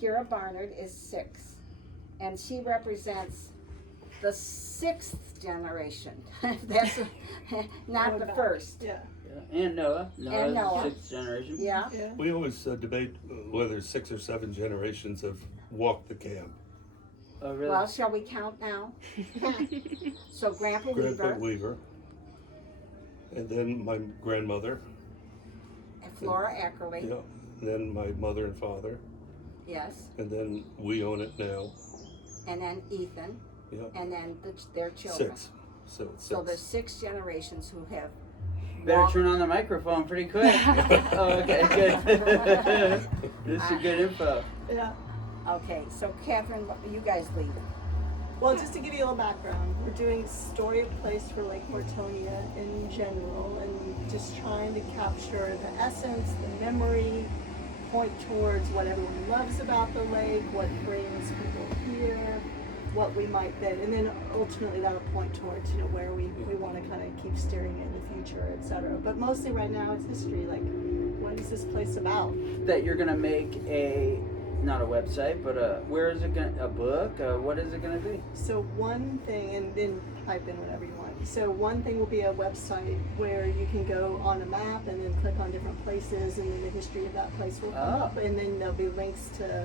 Kira Barnard is 6, and she represents the 6th generation. That's not the first. Yeah. Yeah. And Noah. And Noah. 6th generation. Yeah. Yeah. We always debate whether 6 or 7 generations have walked the camp. Oh, really? Well, shall we count now? So Grandpa Grandpa Weaver, Weaver, and then my grandmother, and Flora Ackerley, yeah, then my mother and father, yes, and then we own it now, and then Ethan, yeah, and then their children. 6. So it's 6. So there's 6 generations who have Better walked. turn on the microphone pretty quick. Oh, okay, good. This is good info. Yeah. Okay, so Catherine, you guys lead. Well, just to give you a little background, we're doing Story of Place for Lake Hortonia in general, and just trying to capture the essence, the memory, point towards what everyone loves about the lake, what brings people here, what we might then, and then ultimately that'll point towards, you know, where we want to kind of keep steering it in the future, etc. But mostly right now it's history, like what is this place about? That you're gonna make not a website, but where is it gonna, a book? What is it gonna be? So one thing, and then pipe in whatever you want. So one thing will be a website where you can go on a map and then click on different places, and then the history of that place will come up, and then there'll be links to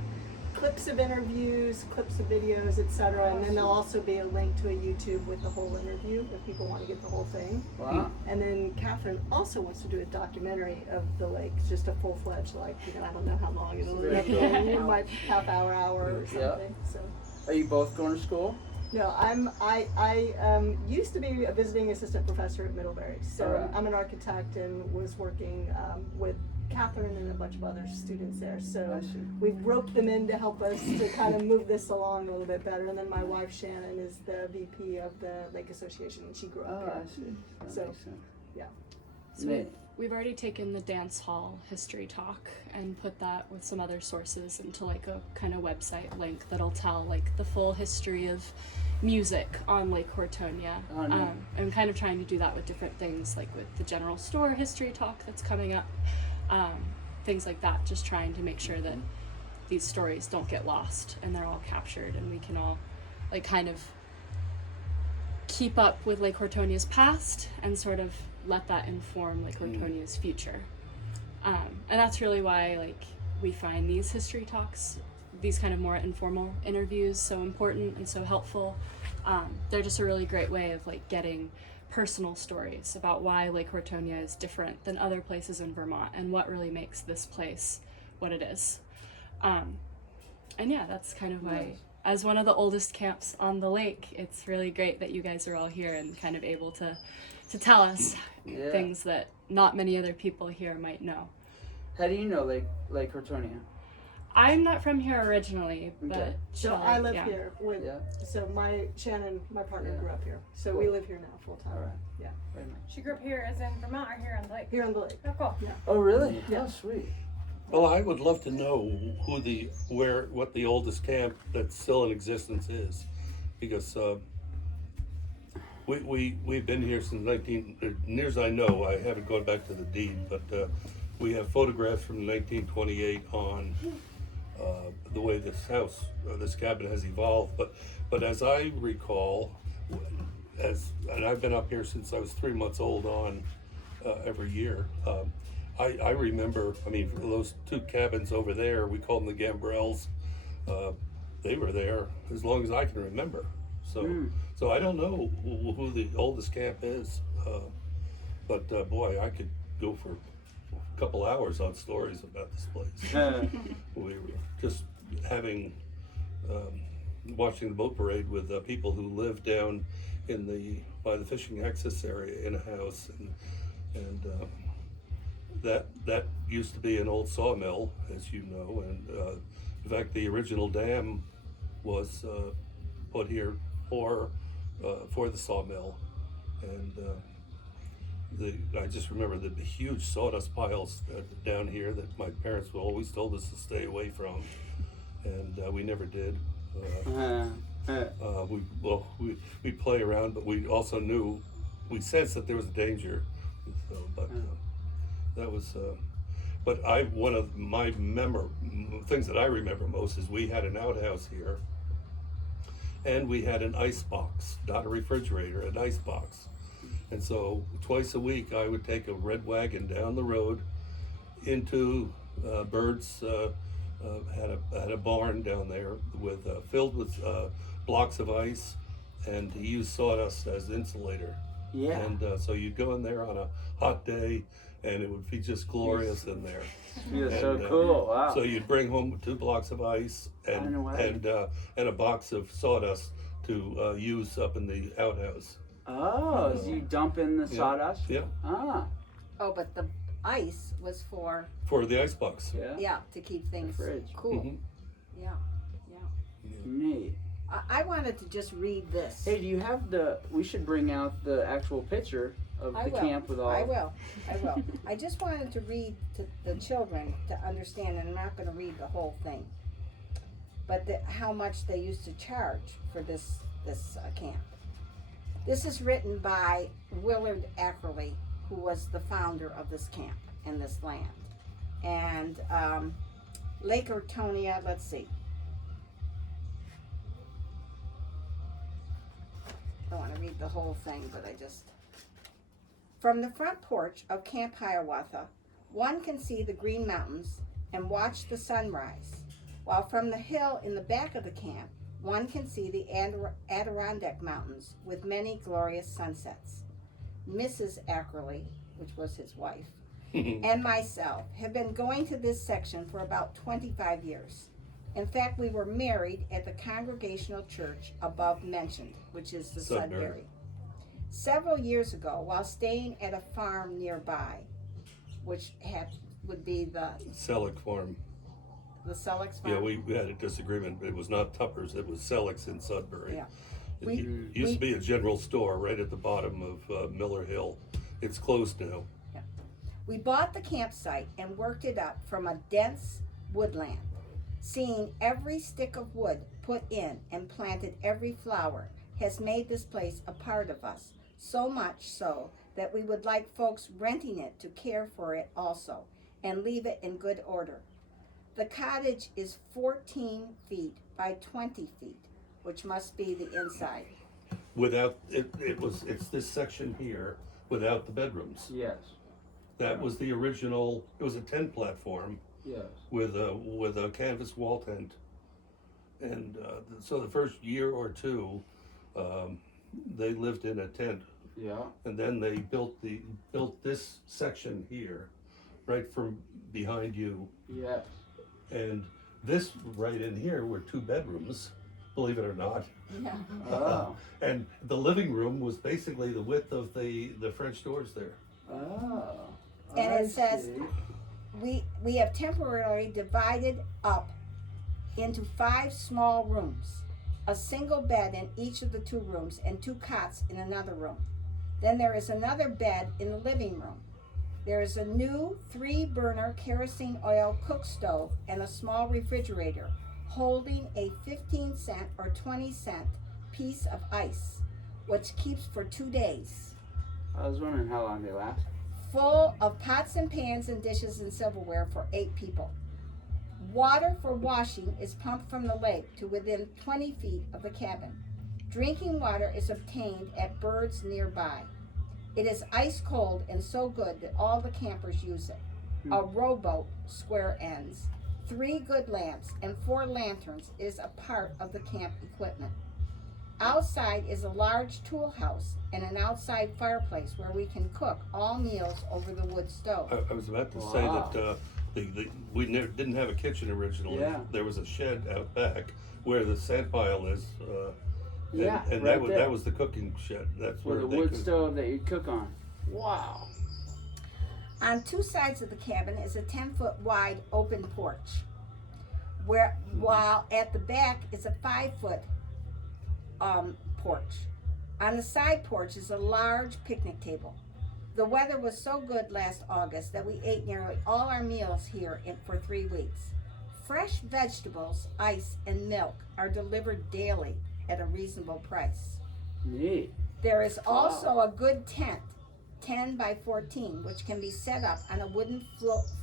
clips of interviews, clips of videos, etc. And then there'll also be a link to a YouTube with the whole interview if people want to get the whole thing. Wow. And then Catherine also wants to do a documentary of the lake, just a full-fledged, like, you know, I don't know how long it'll be, it might half hour or something. Yeah. So. Are you both going to school? No, I used to be a visiting assistant professor at Middlebury. So Alright. I'm an architect and was working with Catherine and a bunch of other students there. So I see. we've roped them in to help us to kind of move this along a little bit better. And then my wife Shannon is the VP of the Lake Association, and she grew up Oh, here. I see. That So, makes sense. yeah. So Nate. we've already taken the dance hall history talk and put that with some other sources into like a kind of website link that'll tell like the full history of music on Lake Hortonia. Oh, neat. I'm kind of trying to do that with different things, like with the general store history talk that's coming up, things like that, just trying to make sure that these stories don't get lost and they're all captured and we can all like kind of keep up with Lake Hortonia's past and sort of let that inform Lake Hortonia's future. And that's really why like we find these history talks, these kind of more informal interviews, so important and so helpful. They're just a really great way of like getting personal stories about why Lake Hortonia is different than other places in Vermont and what really makes this place what it is. And yeah, that's kind of why, as one of the oldest camps on the lake, it's really great that you guys are all here and kind of able to tell us things that not many other people here might know. How do you know Lake Hortonia? I'm not from here originally, but Okay. So Shelley, I live yeah. here with, Yeah. so Shannon, my partner, Yeah. grew up here. So Cool. we live here now full time. All right. Yeah. Very nice. She grew up here as in Vermont or here on the lake? Here on the lake. Oh, cool. Oh, really? Yeah. Oh, sweet. Well, I would love to know what the oldest camp that's still in existence is, because we've been here since near as I know. I haven't gone back to the deed, but we have photographs from 1928 on the way this cabin has evolved. But as I recall, and I've been up here since I was 3 months old on every year. I remember, I mean, those 2 cabins over there, we call them the Gambrels. They were there as long as I can remember. So I don't know who the oldest camp is. But boy, I could go for a couple hours on stories about this place. We were just watching the boat parade with people who live down by the fishing access area in a house, and that used to be an old sawmill, as you know, and in fact the original dam was put here for the sawmill, and I just remember the huge sawdust piles down here that my parents always told us to stay away from, and we never did. We play around, but we also we sensed that there was a danger. So, but that was, But one of my things that I remember most is we had an outhouse here, and we had an ice box, not a refrigerator, an ice box. And so twice a week I would take a red wagon down the road into Bird's had a barn down there with filled with blocks of ice, and he used sawdust as insulator. Yeah. And so you'd go in there on a hot day, and it would be just glorious in there. Yeah, so cool. Wow. So you'd bring home 2 blocks of ice and a box of sawdust to use up in the outhouse. Oh, so you dump in the sawdust? Yeah. Ah. Oh, but the ice was for The ice box. Yeah. to keep things fridge. cool. Mhm. Yeah. Neat. I wanted to just read this. Hey, do you have we should bring out the actual picture of I the will. camp with all. I will. I just wanted to read to the children to understand, and I'm not going to read the whole thing, but how much they used to charge for this camp. This is written by Willard Ackerley, who was the founder of this camp and this land. And Lake Ortonia, let's see. I don't want to read the whole thing, but From the front porch of Camp Hiawatha, one can see the Green Mountains and watch the sunrise, while from the hill in the back of the camp, one can see the Adirondack Mountains with many glorious sunsets. Mrs. Ackerley, which was his wife, and myself have been going to this section for about 25 years. In fact, we were married at the Congregational Church above mentioned, which is the Sudbury. Several years ago, while staying at a farm nearby, which would be the Selleck Farm. Selleck's farm. Yeah, we had a disagreement. It was not Tupper's, it was Selleck's in Sudbury. Yeah. It used to be a general store right at the bottom of Miller Hill. It's closed now. We bought the campsite and worked it up from a dense woodland. Seeing every stick of wood put in and planted every flower has made this place a part of us, so much so that we would like folks renting it to care for it also and leave it in good order. The cottage is 14 feet by 20 feet, which must be the inside. Without it's this section here without the bedrooms. Yes. That was the original. It was a tent platform Yes. with a canvas wall tent, and so the first year or two, they lived in a tent, Yeah. and then they built this section here, right from behind you, Yes. and this right in here were 2 bedrooms, believe it or not. Yeah. Oh. And the living room was basically the width of the French doors there. Oh. And I it says- see. We have temporarily divided up into 5 small rooms, a single bed in each of the 2 rooms and 2 cots in another room. Then there is another bed in the living room. There is a new 3-burner kerosene oil cook stove and a small refrigerator holding a 15-cent or 20-cent piece of ice, which keeps for 2 days. I was wondering how long they last. Full of pots and pans and dishes and silverware for 8 people. Water for washing is pumped from the lake to within 20 feet of the cabin. Drinking water is obtained at Bird's nearby. It is ice cold and so good that all the campers use it. A rowboat, square ends, 3 good lamps, and 4 lanterns is a part of the camp equipment. Outside is a large tool house and an outside fireplace where we can cook all meals over the wood stove. I was about to say Wow. that we didn't have a kitchen originally. Yeah. There was a shed out back where the sand pile is. Yeah, and right there. that was the cooking shed. That's where With a they wood cooked. stove that you'd cook on. Wow. On 2 sides of the cabin is a 10-foot wide open porch, while at the back is a 5-foot porch. On the side porch is a large picnic table. The weather was so good last August that we ate nearly all our meals here for 3 weeks. Fresh vegetables, ice, and milk are delivered daily at a reasonable price. Neat. There is also a good tent 10 by 14, which can be set up on a wooden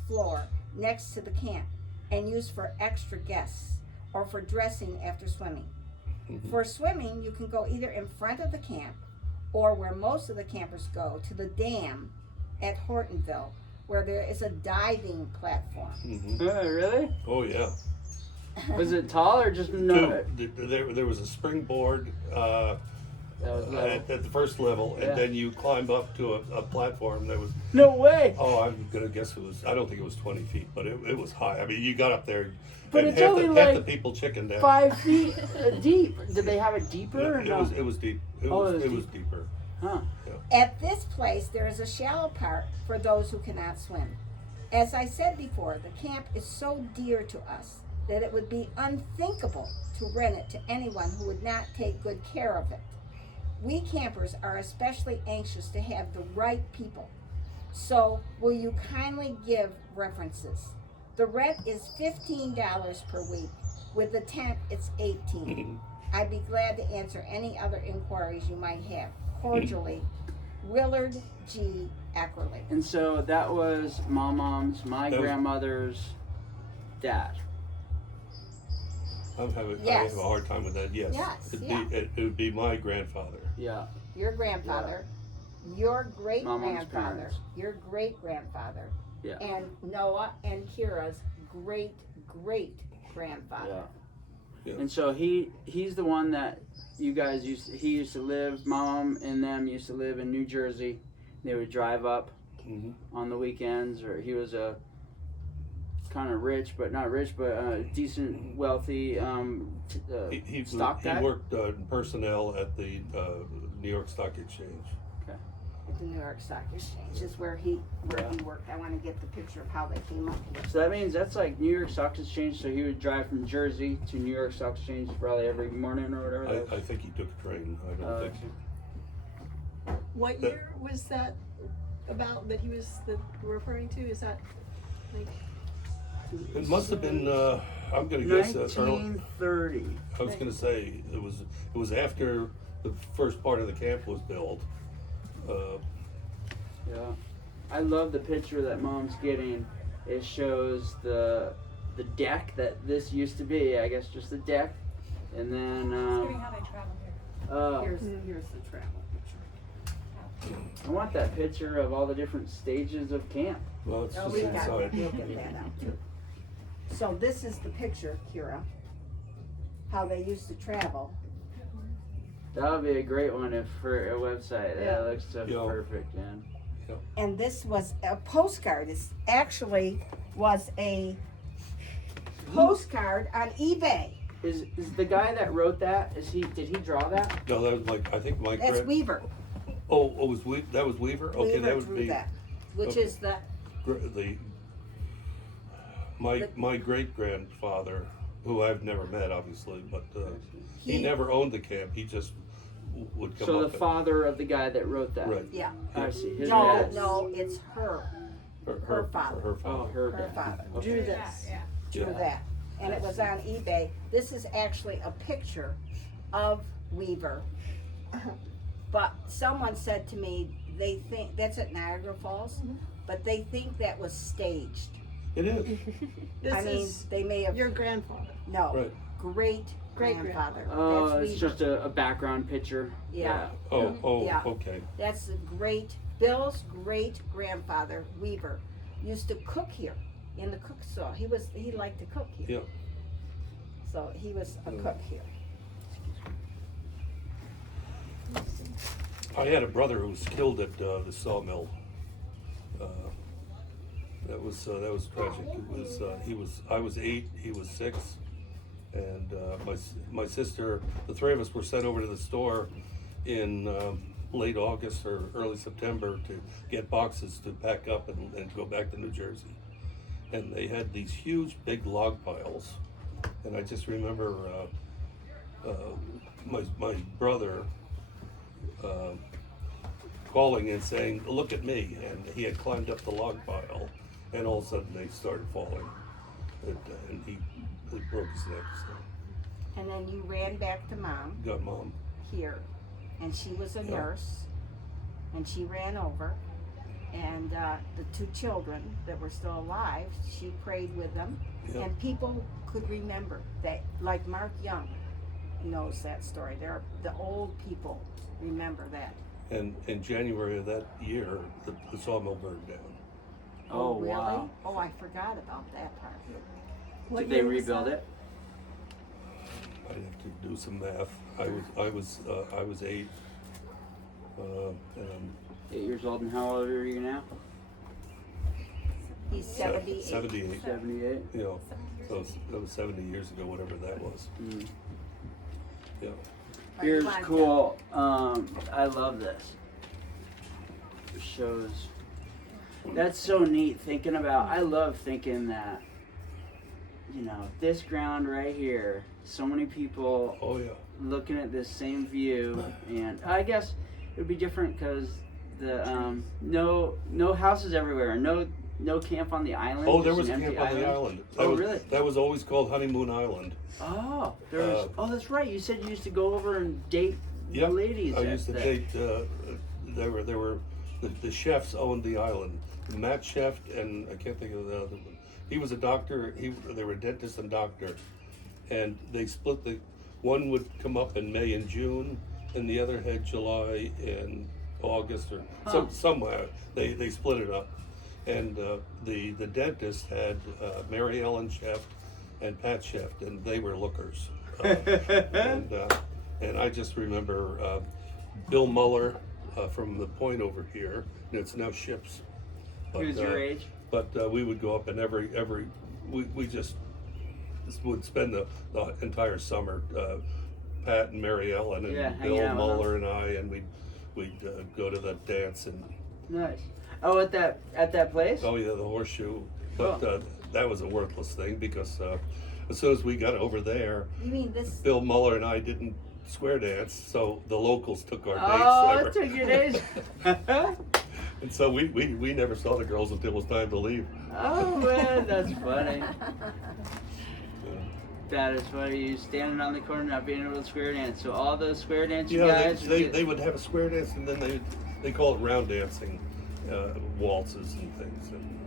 floor next to the camp and used for extra guests or for dressing after swimming. For swimming, you can go either in front of the camp or where most of the campers go, to the dam at Hortonville, where there is a diving platform. Really? Oh yeah. Was it tall or just no? There was a springboard That was level. at the first level, and Yeah. then you climb up to a platform that was. No way. Oh, I'm gonna guess it was. I don't think it was 20 feet, but it was high. I mean, you got up there, But and it's half only the like people chickened out. 5 feet deep. Did they have it deeper or It no? was deep. It Oh, was deeper. Huh. At this place, there is a shallow part for those who cannot swim. As I said before, the camp is so dear to us that it would be unthinkable to rent it to anyone who would not take good care of it. We campers are especially anxious to have the right people. So, will you kindly give references? The rent is $15 per week. With the tent, it's $18. I'd be glad to answer any other inquiries you might have. Cordially, Willard G. Ackerley. And so that was my mom's, my That was- grandmother's dad. I Yes. have a hard time with that. Yes. Yes, It'd yeah. be, it would be my grandfather. Yeah. Your grandfather, your great My mom's grandfather, parents. your great grandfather, Yeah. and Noah and Kira's great great grandfather. Yeah. Yeah. And so he's the one that you guys he used to live, mom and them used to live in New Jersey. They would drive up Mhm. on the weekends, or he was a kind of rich, but not rich, but decent, wealthy He stock guy. worked in personnel at the New York Stock Exchange. At the New York Stock Exchange is where he worked. I want to get the picture of how they came up with it. So that means that's like New York Stock Exchange. So he would drive from Jersey to New York Stock Exchange probably every morning or whatever. that was. I think he took a train. I don't think. What year was that about that he was referring to? Is that like It must have been. I'm gonna guess. Early, 1930. I was gonna say it was after the first part of the camp was built. Yeah, I love the picture that mom's getting. It shows the deck that this used to be. I guess just the deck, and then Let's give you how they travel here. Here's the travel picture. I want that picture of all the different stages of camp. Well, it's Oh, just we got inside. it. We'll get that out too. So this is the picture, Kira. How they used to travel. That would be a great one for a website. Yeah. That looks so Yeah. perfect, man. And this was a postcard. This actually was a postcard on eBay. Is the guy that wrote that? Did he draw that? No, that was I think my That's Weaver. that was Weaver. Okay, Weaver that would drew be that, which okay. is the my great grandfather, who I've never met, obviously, but he He- never owned the camp. He just would come So up. the father of the guy that wrote that. Right. yeah. I see. His No, dad. no, it's her. Her father. Her Oh, father. her Her dad. father drew Okay. this? Yeah. drew Yeah. that, and it was on eBay. This is actually a picture of Weaver, but someone said to me they think that's at Niagara Falls, but they think that was staged. It is. This I mean, is they may have your grandfather. no Right. great grandfather. Oh, That's it's Weaver. just a background picture. Yeah. Oh, Yeah. okay. That's the Bill's great grandfather Weaver used to cook here in the cook stall. He liked to cook here. Yeah. So he was a cook here. I had a brother who was killed at the sawmill. That was tragic. It was I was 8, he was 6, and my sister, the three of us were sent over to the store in late August or early September to get boxes to pack up and go back to New Jersey. And they had these huge big log piles, and I just remember my brother calling and saying, "Look at me," and he had climbed up the log pile, and all of a sudden they started falling, and he broke his neck. So And then you ran back to mom got mom. here, and she was a Yeah. nurse, and she ran over, and the two children that were still alive, she prayed with them, Yeah. and people could remember that. Like Mark Young knows that story. The old people remember that. And in January of that year, the sawmill burned down. Oh, really? wow. Oh, I forgot about that part. What Did they year was rebuild that? it? I'd have to do some math. I was 8. And 8 years old, and how old are you now? He's 78. 78. 78. You know, so that was 70 years ago, whatever that was. Mm. Yeah. Here's Like cool. I love this. It shows. That's so neat thinking about. I love thinking that, you know, this ground right here, so many people Oh yeah. looking at this same view, and I guess it would be different because the no houses everywhere, no camp on the island. Oh, there just was a an camp empty on the island. That Oh, was, really? That was always called Honeymoon Island. Oh, there was. Oh, that's right. You said you used to go over and date Yeah. the ladies. I at used to the- date. There were the chefs owned the island. Matt Chef and I can't think of the other one. He was a doctor. They were a dentist and doctor, and they split the. One would come up in May and June, and the other had July and August or Huh. somewhere. They split it up, and the dentist had Mary Ellen Chef and Pat Chef, and they were lookers. And I just remember Bill Muller from the point over here. And it's now Ships. But, Who's your age? But we would go up, and we just would spend the entire summer. Pat and Mary Ellen and Yeah, hanging Bill out with Muller and I, and we'd go to the dance and Nice. Oh, at that place. oh yeah, the horseshoe. But that was a worthless thing because as soon as we got over there, You mean this? Bill Muller and I didn't square dance, so the locals took our Oh, dates. it took your days. And so we never saw the girls until it was time to leave. Oh man, that's funny. Yeah. That is funny. You standing on the corner not being able to square dance. So all those square dance Yeah, guys. they would have a square dance, and then they call it round dancing, waltzes and things. And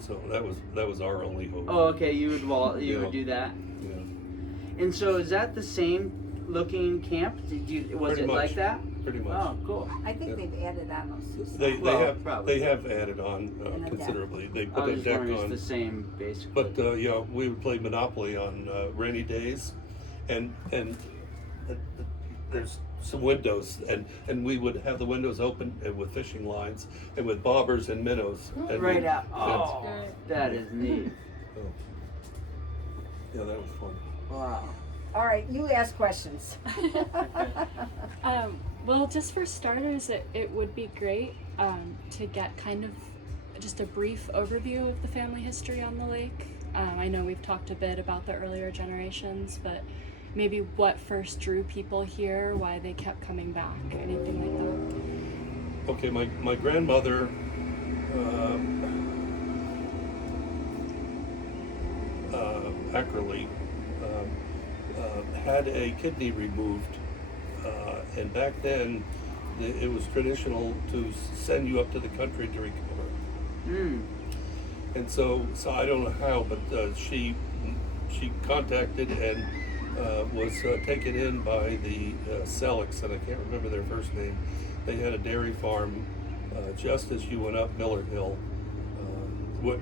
so that was our only hope. Oh, okay. You would Yeah. would do that. Yeah, And so is that the same looking camp? Was Pretty it like much. that? pretty much. Oh, cool. I think they've added on those two They sides. Well, probably. have added on And a deck. considerably. They I put was a just deck wondering if on. it's the same basically. But yeah, we would play Monopoly on rainy days, and there's some windows, and we would have the windows open and with fishing lines and with bobbers and minnows. And right we- out. and- Oh, that is neat. oh. Yeah, that was fun. Wow. All right, you ask questions. Well, just for starters, it would be great to get kind of just a brief overview of the family history on the lake. I know we've talked a bit about the earlier generations, but maybe what first drew people here, why they kept coming back, anything like that. Okay, my grandmother. Ackerley had a kidney removed, and back then it was traditional to send you up to the country to recover. Mm. And so I don't know how, but she contacted and was taken in by the Selicks, and I can't remember their first name. They had a dairy farm just as you went up Miller Hill,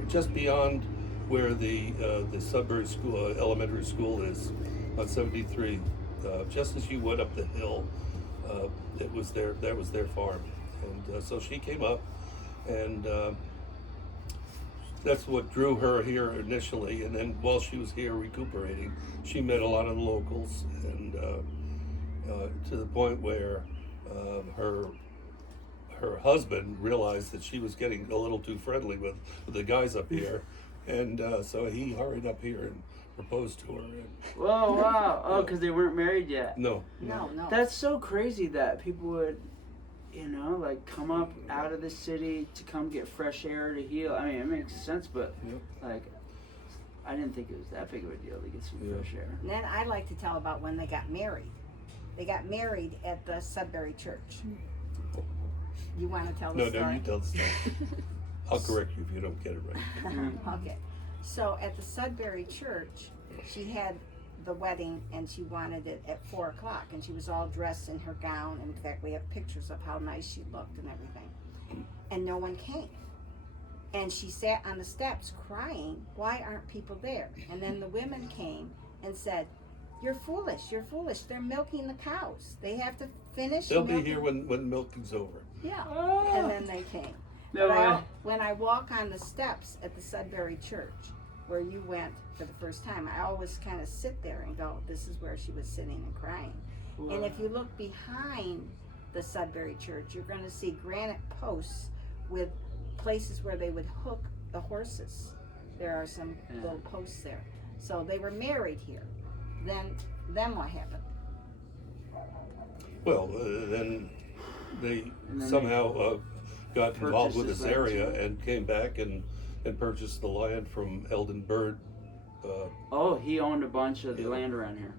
just beyond where the Sudbury School elementary school is on 73. Just as you went up the hill, that was their farm, and so she came up, and that's what drew her here initially. And then while she was here recuperating, she met a lot of the locals, and to the point where her husband realized that she was getting a little too friendly with the guys up here, and so he hurried up here and proposed to her. And, Whoa, wow. Oh, because they weren't married yet. no, No. That's so crazy that people would, like come up out of the city to come get fresh air to heal. I mean, it makes sense, but Yep. like, I didn't think it was that big of a deal to get some Yeah. fresh air. And then I like to tell about when they got married. They got married at the Sudbury Church. You want to tell the No, story? no, you tell the story. I'll correct you if you don't get it right. Okay. So at the Sudbury church, she had the wedding and she wanted it at 4 o'clock, and she was all dressed in her gown. In fact, we have pictures of how nice she looked and everything. And no one came. And she sat on the steps crying, why aren't people there? And then the women came and said, you're foolish, they're milking the cows. They have to finish They'll be milking. here when milking's over. Yeah, Oh. and then they came. No But way. when I walk on the steps at the Sudbury church, where you went for the first time, I always kind of sit there and go, this is where she was sitting and crying. And if you look behind the Sudbury church, you're going to see granite posts with places where they would hook the horses. There are some little posts there. So they were married here. Then what happened? Well, then they And then somehow got involved with purchased this this area land, too. and came back and purchased the land from Eldon Bird. Oh, he owned a bunch of the Yeah. land around here.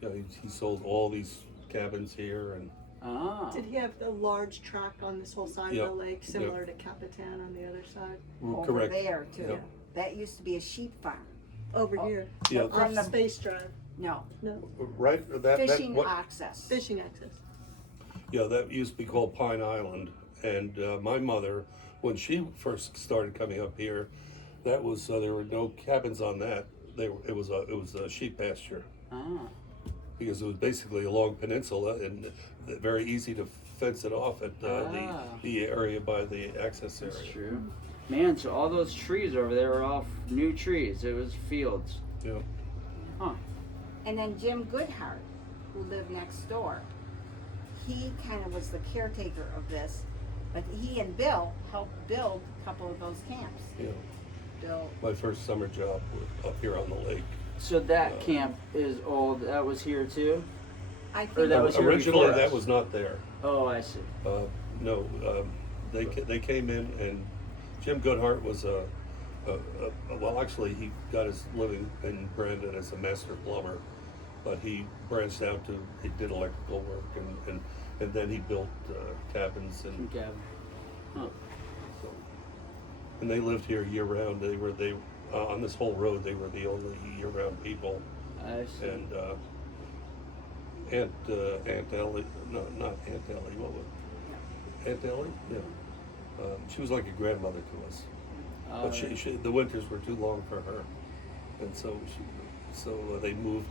You know, he sold all these cabins here, and Ah. Did he have the large tract on this whole side Yep. of the lake, similar to Capitan on the other side? Over correct. there too. Yeah. That used to be a sheep farm. Over Oh. here, Yeah. From off the Space Drive, no Right, that fishing what, access. fishing access. yeah, that used to be called Pine Island. And my mother, when she first started coming up here, that was there were no cabins on that. It was a sheep pasture, Ah. because it was basically a long peninsula and very easy to fence it off at the area by the access area. That's true. Man, so all those trees over there were all new trees. It was fields. Yeah. Huh. And then Jim Goodhart, who lived next door, he kind of was the caretaker of this, but he and Bill helped build a couple of those camps. Yeah. Bill, My first summer job was up here on the lake. So that camp is old. That was here too? I Or think that was here Originally, before that us. was not there. Oh, I see. No, they came in, and Jim Goodhart was well, actually, he got his living in Brandon as a master plumber, but he branched out to, he did electrical work, and then he built cabins, and Okay. Huh. so, and they lived here year round. They were on this whole road, they were the only year round people. I see. And Aunt Ellie, no, not Aunt Ellie, what was Aunt Ellie? Yeah. She was like a grandmother to us. Oh, But yeah. the winters were too long for her. And so they moved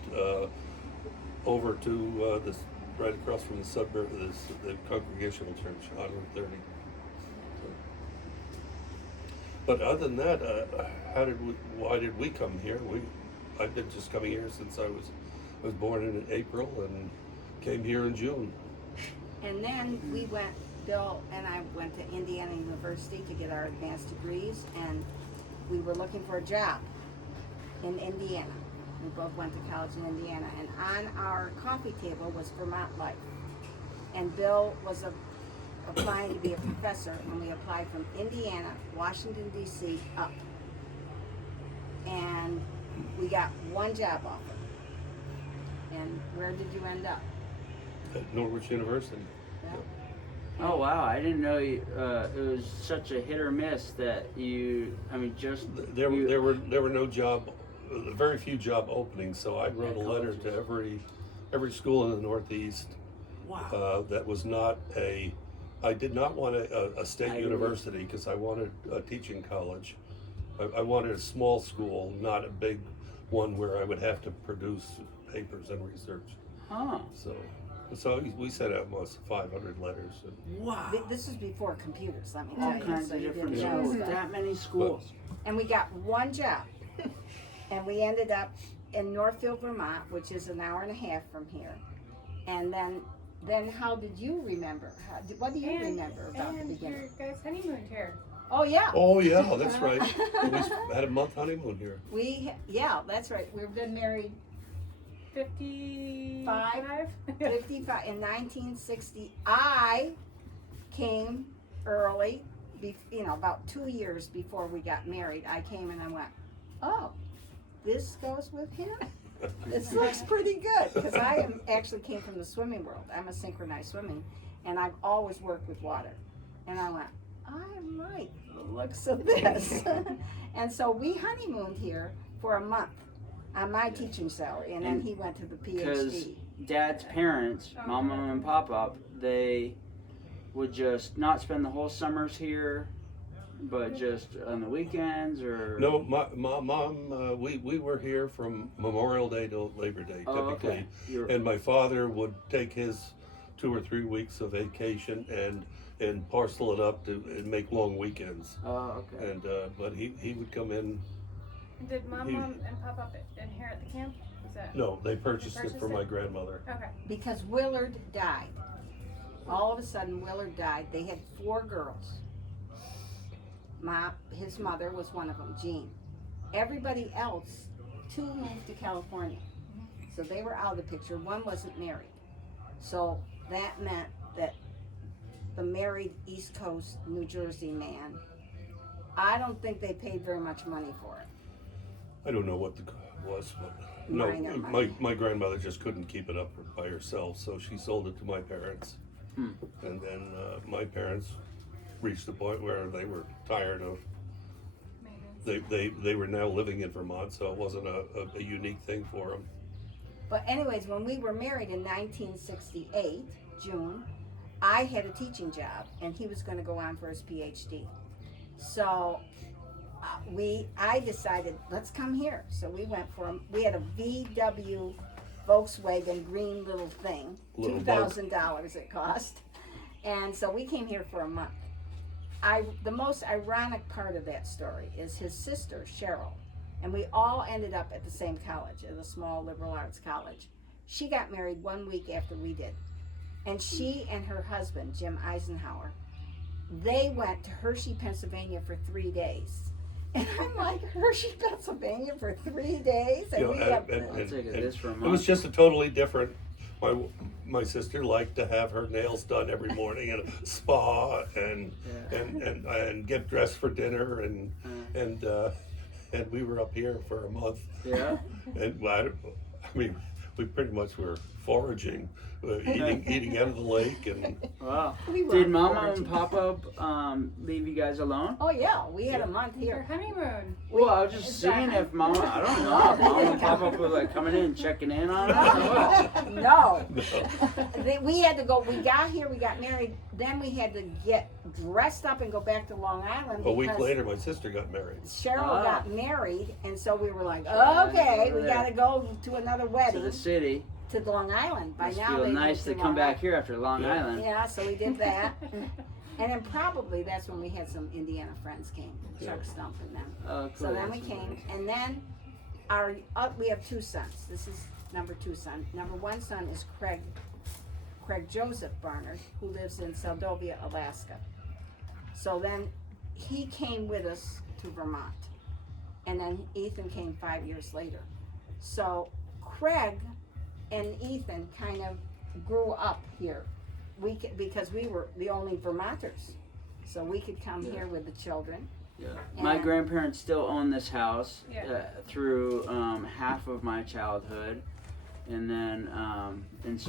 over to this, right across from the suburb, the Congregational Church on Route 30. But other than that, why did we come here? I've been just coming here since I was born in April and came here in June. And then Bill and I went to Indiana University to get our advanced degrees, and we were looking for a job in Indiana. We both went to college in Indiana, and on our coffee table was Vermont Life. And Bill was applying to be a professor, and we applied from Indiana, Washington, D.C. up. And we got one job offer. And where did you end up? At Norwich University. Yeah. Oh wow! I didn't know it was such a hit or miss that you. I mean, just There were no very few job openings. So I wrote a letter to every school in the Northeast. Wow. That was not I did not want a state university because I wanted a teaching college. I wanted a small school, not a big one where I would have to produce papers and research. Huh. So we sent out most 500 letters. Wow. This was before computers, let me All tell you. kinds so of you different didn't know schools. stuff. That many schools. And we got one job. And we ended up in Northfield, Vermont, which is an hour and a half from here. And then how did you remember? What do you remember about the And beginning? your guys honeymooned here. Oh, yeah. Oh yeah, that's right. We had a month honeymoon here. Yeah, that's right. We've been married 55? 55 in 1960. I came early, about 2 years before we got married. I came and I went, oh, this goes with him? This looks pretty good, because I actually came from the swimming world. I'm a synchronized swimming, and I've always worked with water. And I went, I like the looks of this. And so we honeymooned here for a month on my teaching salary, and then And he went to the Because PhD. Dad's parents, Mama and Papa, they would just not spend the whole summers here, but just on the weekends or. No, my mom, we were here from Memorial Day to Labor Day Oh, typically. okay. You're- And my father would take his 2 or 3 weeks of vacation and parcel it up to and make long weekends. Oh, okay. And but he would come in. Did Mom He- and Pop inherit the camp? Was that? No, they purchased it purchased for it? my grandmother. Okay. Because Willard died. All of a sudden, Willard died. They had 4 girls. His mother was one of them, Jean. Everybody else, 2 moved to California. So they were out of the picture. 1 wasn't married. So that meant that the married East Coast New Jersey man, I don't think they paid very much money for it. I don't know what the was, but no, Minor money. my grandmother just couldn't keep it up by herself, so she sold it to my parents. Hmm. And then my parents reached the point where they were tired of. They were now living in Vermont, so it wasn't a unique thing for them. But anyways, when we were married in 1968, June, I had a teaching job, and he was going to go on for his PhD. So I decided, let's come here. So we went we had a VW Volkswagen green little thing, Little bug. $2,000 it cost. And so we came here for a month. The most ironic part of that story is his sister, Cheryl, and we all ended up at the same college, at a small liberal arts college. She got married 1 week after we did. And she and her husband, Jim Eisenhower, they went to Hershey, Pennsylvania for 3 days. And I'm like, Hershey, Pennsylvania for 3 days? And we have I'll take this for a it was month. just a totally different. My sister liked to have her nails done every morning at a spa and get dressed for dinner and we were up here for a month. Yeah. And I mean, we pretty much were foraging, eating out of the lake, and Wow. We were Did Mama foraging. and Papa leave you guys alone? Oh yeah, we had a month Your here. honeymoon. Well, I was just Is seeing that- if Mama, I don't know, if Mama and Papa were like coming in and checking in on it or what. No. We had to go, we got here, we got married, then we had to get dressed up and go back to Long Island a week because later my sister got married. Cheryl Ah. got married, and so we were like, Ah, okay, we over there. gotta go to another To wedding the city. to Long Island. By Must now feel they nice moved to come Long back Island. here after Long Yeah. Island. Yeah, so we did that. And then probably that's when we had some Indiana friends came, Chuck Yeah. Stump and them. Oh, cool. So then we came, and then we have 2 sons. This is number 2 son. Number 1 son is Craig Joseph Barnard, who lives in Seldovia, Alaska. So then he came with us to Vermont, and then Ethan came 5 years later. So Craig and Ethan kind of grew up here. Because we were the only Vermonters, so we could come Yeah. here with the children. Yeah. My And- grandparents still own this house Yeah. through half of my childhood. And then,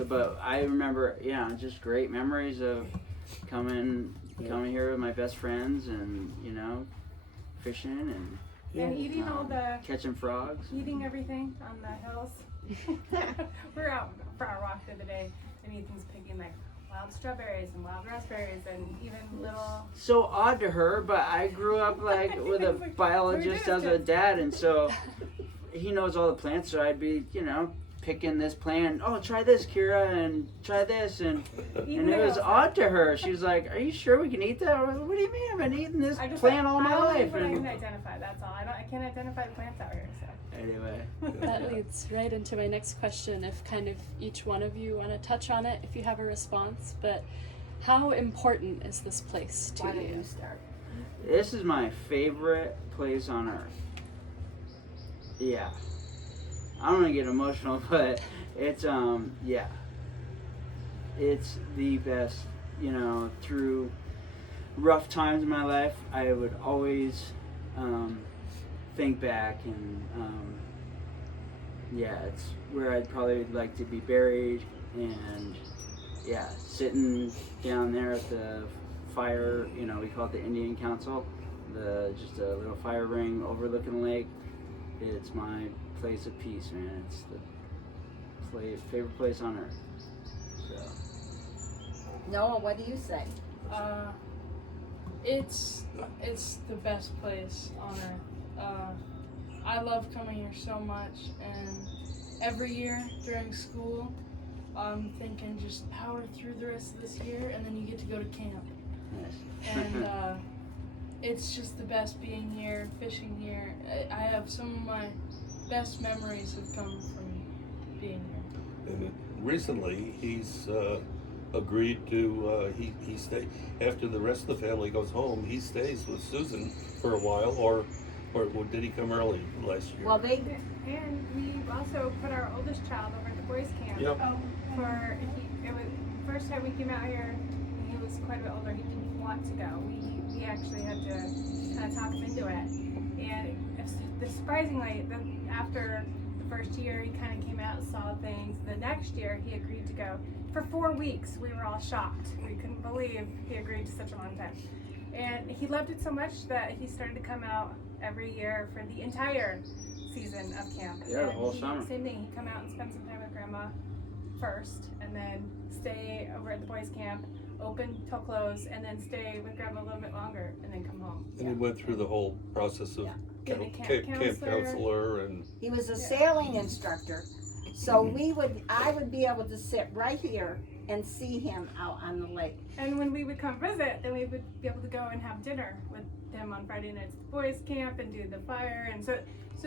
but I remember, just great memories of coming here with my best friends and, fishing and And eating all the, catching frogs. eating everything on the hills. We were out for our walk the other day, and Ethan's picking like wild strawberries and wild raspberries and even little. So odd to her, but I grew up like with a Like, biologist we're as a dad, and so he knows all the plants. So I'd be, picking this plant. Oh, try this, Kira, and try this, and it was odd to her. She was like, "Are you sure we can eat that?" I was like, "What do you mean? I've been eating this I just plant all my I only life." what I can And identify. That's all. I can't identify the plants out here. So. anyway, That leads right into my next question. If kind of each one of you want to touch on it, if you have a response, but how important is this place to Why don't you? you start? this is my favorite place on earth. Yeah. I don't want to get emotional, but it's it's the best. Through rough times in my life, I would always think back and it's where I'd probably like to be buried, and yeah, sitting down there at the fire, you know, we call it the Indian Council, just a little fire ring overlooking the lake. It's my place of peace, man. It's the favorite place on earth. So. Noah, what do you say? It's the best place on earth. I love coming here so much, and every year during school, I'm thinking just power through the rest of this year, and then you get to go to camp. Nice. And it's just the best being here, fishing here. I have some of my best memories have come from being here. And recently, he's agreed to he stay after the rest of the family goes home. He stays with Susan for a while, or did he come early last year? Well, they And we also put our oldest child over at the boys' camp. Yep. It was first time we came out here. He was quite a bit older. He didn't want to go. We actually had to kind of talk him into it. And surprisingly, after the first year, he kind of came out and saw things. The next year, he agreed to go. For 4 weeks, we were all shocked. We couldn't believe he agreed to such a long time. And he loved it so much that he started to come out every year for the entire season of camp. Yeah, the whole summer. Same thing. He'd come out and spend some time with Grandma first, and then stay over at the boys' camp, open till close, and then stay with Grandma a little bit longer, and then come home. And he went through the whole process of Getting a camp counselor, and he was a sailing instructor, so I would be able to sit right here and see him out on the lake. And when we would come visit, then we would be able to go and have dinner with him on Friday nights at the boys' camp and do the fire, and so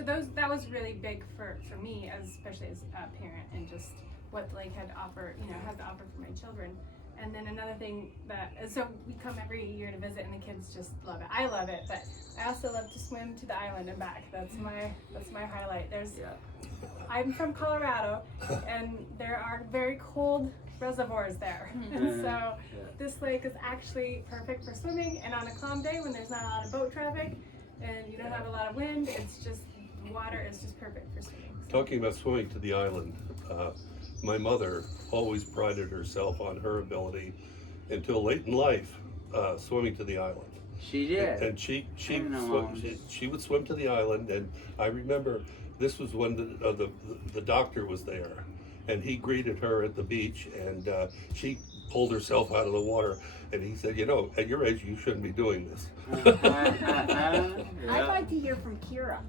that was really big for me, especially as a parent, and just what the lake had to offer, has to offer for my children. And then another thing so we come every year to visit, and the kids just love it. I love it, but I also love to swim to the island and back. That's my highlight. I'm from Colorado, and there are very cold reservoirs there. And so this lake is actually perfect for swimming, and on a calm day when there's not a lot of boat traffic and you don't have a lot of wind, the water is just perfect for swimming. talking about swimming to the island. My mother always prided herself on her ability, until late in life, swimming to the island. She did. And she would swim to the island, and I remember this was when the doctor was there, and he greeted her at the beach, and she pulled herself out of the water, and he said, at your age you shouldn't be doing this. I'd like to hear from Kira.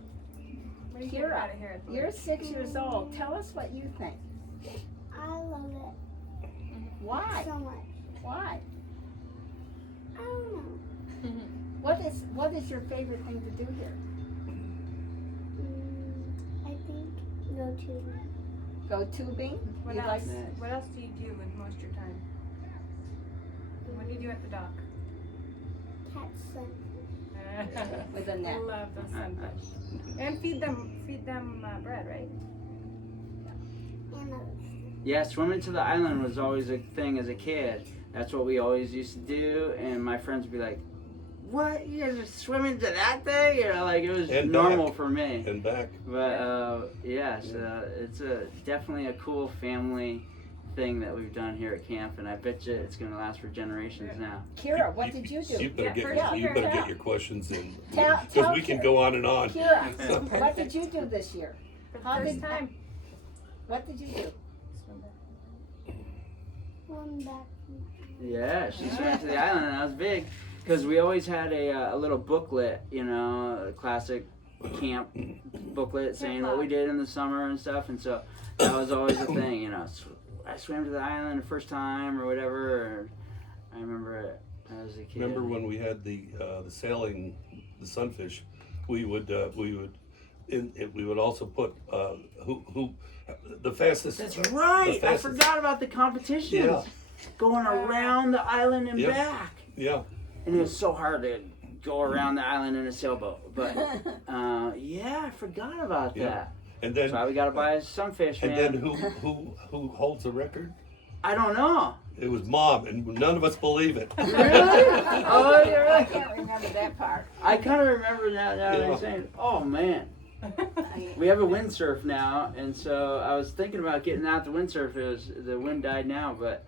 What do you think about it here? You're 6 years old. Tell us what you think. I love it Why? so much. Why? I don't know. What is your favorite thing to do here? I think go to Go tubing? What You else? like- What else do you do with most of your time? What do you do at the dock? catch sun. With a I net. love those sunfish. And feed them bread, right? And Yeah, swimming to the island was always a thing as a kid. That's what we always used to do, and my friends would be like, "What? You guys are swimming to that thing?" It was And normal back. for me. And back. But it's definitely a cool family thing that we've done here at camp, and I bet you it's going to last for generations now. Kira, what did you do? You better, Yeah, get your questions in, Tell because we can go on and on. Kira, what did you do this year? For the How first did- time. What did you do? one back. Yeah, she swam to the island, and that was big, because we always had a little booklet, a classic camp booklet saying what we did in the summer and stuff, and so that was always a thing, I swam to the island the first time or whatever, or I remember it as a kid. Remember when we had the sailing, the sunfish? We would also put who the fastest. That's right. the fastest- I forgot about the competitions. Yeah. Going around the island and Yep. back. Yeah. And it was so hard to go around the island in a sailboat. But I forgot about Yeah. that. And That's then why we gotta buy some fish, man. and then who holds the record? I don't know. It was Mom, and none of us believe it. Really? Oh, you're I right. can't remember that part. I kind of remember now that Yeah. you're saying, oh man. We have a windsurf now, and so I was thinking about getting out the windsurf. The wind died now, but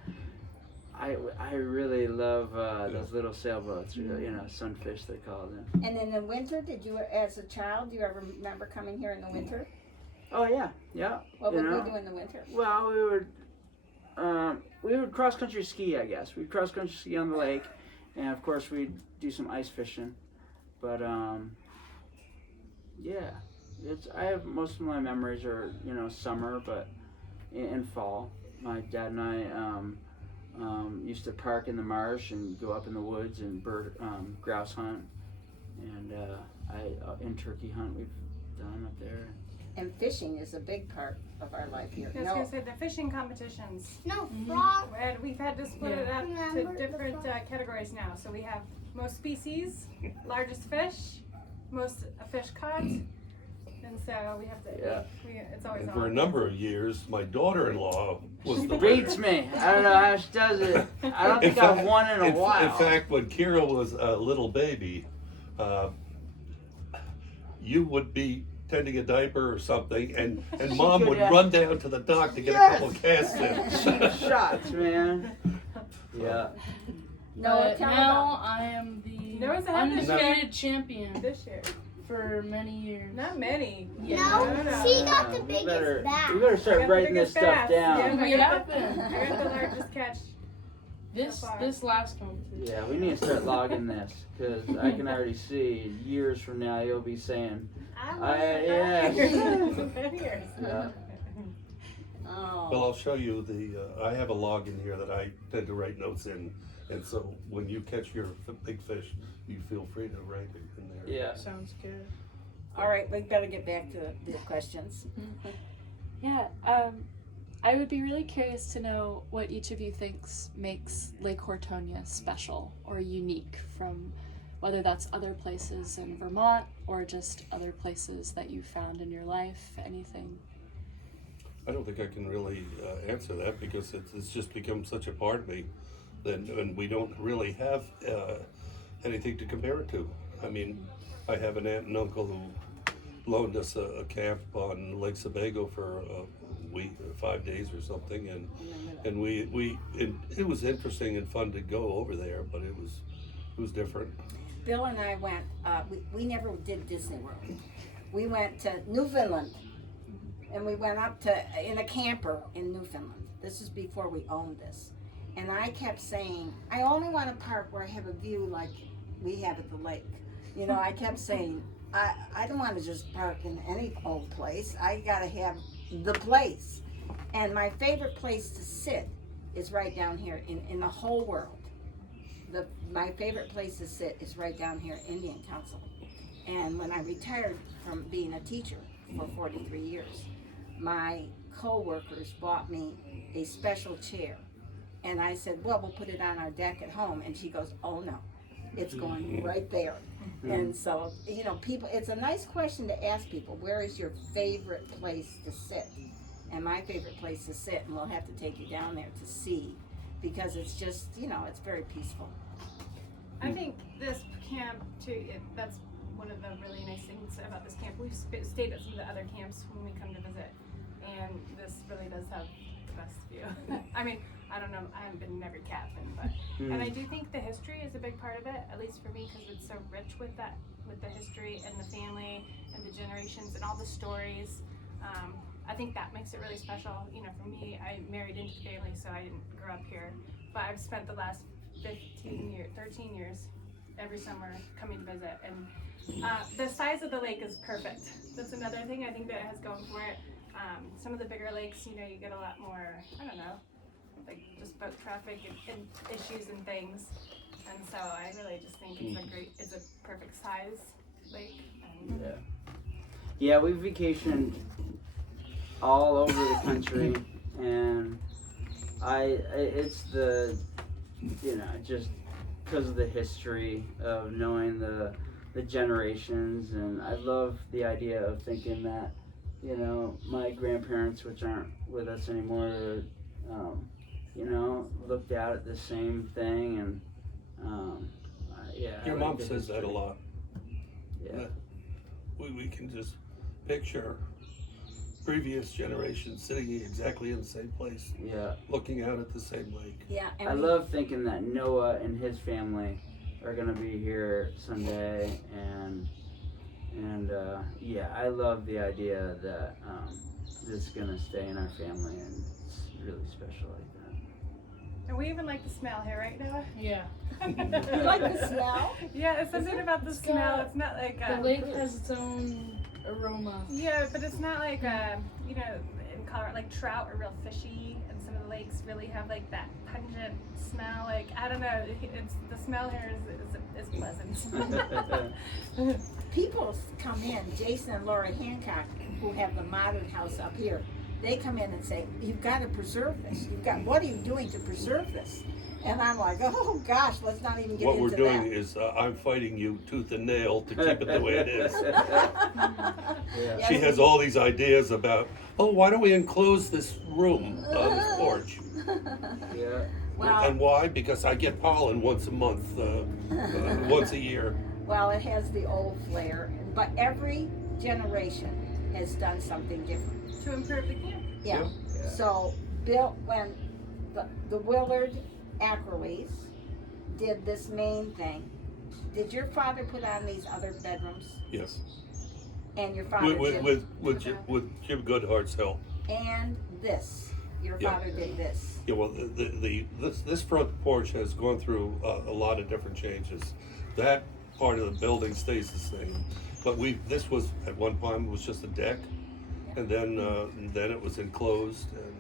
I really love those little sailboats, sunfish they call them. And in the winter, did you, as a child, do you ever remember coming here in the winter? Oh yeah. What would You know, we do in the winter? Well, we would cross country ski, I guess. We'd cross country ski on the lake, and of course we'd do some ice fishing. But yeah, I have most of my memories are summer, but in fall, my dad and I used to park in the marsh and go up in the woods and grouse hunt, and in turkey hunt we've done up there. And fishing is a big part of our life here. I was gonna say the fishing competitions. No, frog. And we've had to split it up Remember to the different frog? categories now. So we have most species, largest fish, most fish caught, and so we have to. Yeah. It's always And on. for a number of years, my daughter-in-law was the Beats winner. me. I don't know how she does it. I don't think I've won in a while. In fact, when Kira was a little baby, you would be tending a diaper or something, and Mom would run down to the dock to get a couple of casts in. Cheap shots, man. Yeah. No, But tell now I am the Noah's had this undisputed champion this year. for many years. Not many. No, No. she got the We biggest better bass. start I got the writing this biggest stuff bass. down. Yeah, We I got have the- been. I got the largest catch. This So far. this last competition. Yeah, we need to start logging this, because I can already see years from now you'll be saying, yeah. Many years. Yeah. Oh. Well, I'll show you I have a log in here that I tend to write notes in, and so when you catch your big fish, you feel free to write it in there. yeah. Sounds good. All right, we better get back to the questions. Yeah, I would be really curious to know what each of you thinks makes Lake Hortonia special or unique from whether that's other places in Vermont or just other places that you found in your life, anything. I don't think I can really answer that because it's just become such a part of me and we don't really have anything to compare it to. I mean, I have an aunt and uncle who loaned us a camp on Lake Sebago for a week, 5 days or something, and it was interesting and fun to go over there, but it was different. Bill and I went, we never did Disney World. We went to Newfoundland, and we went up in a camper in Newfoundland. This is before we owned this. And I kept saying, I only want to park where I have a view like we have at the lake. I kept saying, I don't want to just park in any old place. I got to have the place. And my favorite place to sit is right down here in the whole world. My favorite place to sit is right down here, Indian Council. And when I retired from being a teacher for 43 years, my co-workers bought me a special chair. And I said, well, we'll put it on our deck at home. And she goes, oh no, it's going right there. And so, people, it's a nice question to ask people, where is your favorite place to sit? And my favorite place to sit, and we'll have to take you down there to see, because it's just, it's very peaceful. I think this camp too, that's one of the really nice things about this camp. We've stayed at some of the other camps when we come to visit, and this really does have the best view. I mean, I don't know, I haven't been in every cabin, but, and I do think the history is a big part of it, at least for me, because it's so rich with the history and the family and the generations and all the stories. I think that makes it really special. For me, I married into the family, so I didn't grow up here, but I've spent the last 13 years, every summer coming to visit, and the size of the lake is perfect. That's another thing I think that has going for it. Some of the bigger lakes, you get a lot more, I don't know, like just boat traffic and issues and things, and so I really just think it's a perfect size lake. And Yeah, we vacationed all over the country, and it's just because of the history of knowing the generations, and I love the idea of thinking that my grandparents, which aren't with us anymore, looked out at the same thing, and Your I mom like the says that a history. lot. Yeah. We can just picture previous generation sitting exactly in the same place, Yeah. looking out at the same lake. Yeah, and I we- love thinking that Noah and his family are gonna be here someday, and yeah, I love the idea that this is gonna stay in our family, and it's really special like that. And we even like the smell here, right, Noah? Yeah. You like the smell? Yeah, it's something about the It's smell. got- It's not like The lake has its own aroma. yeah, but it's not like you know, in Colorado, like trout are real fishy, and some of the lakes really have like that pungent smell. Like I don't know, it's the smell here is pleasant. people come in, Jason and Laura Hancock, who have the modern house up here, they come in and say, you've got to preserve this. What are you doing to preserve this? And I'm like, oh gosh, let's not even get What into we're doing that. is I'm fighting you tooth and nail to keep it the way it is. Yeah. She has all these ideas about, oh, why don't we enclose this room, this porch? Yeah. Well, And why? Because I get pollen once a month, once a year. well, it has the old flair, but every generation has done something different. To improve the camp. Yeah. Yeah. So Bill, when the Willard Ackerleys did this main thing, did your father put on these other bedrooms? Yes. And your father did? With Jim Goodhart's help. And this, your Yeah. father did this. Yeah, well, this front porch has gone through a lot of different changes. That part of the building stays the same, but this was at one time it was just a deck, and then it was enclosed, and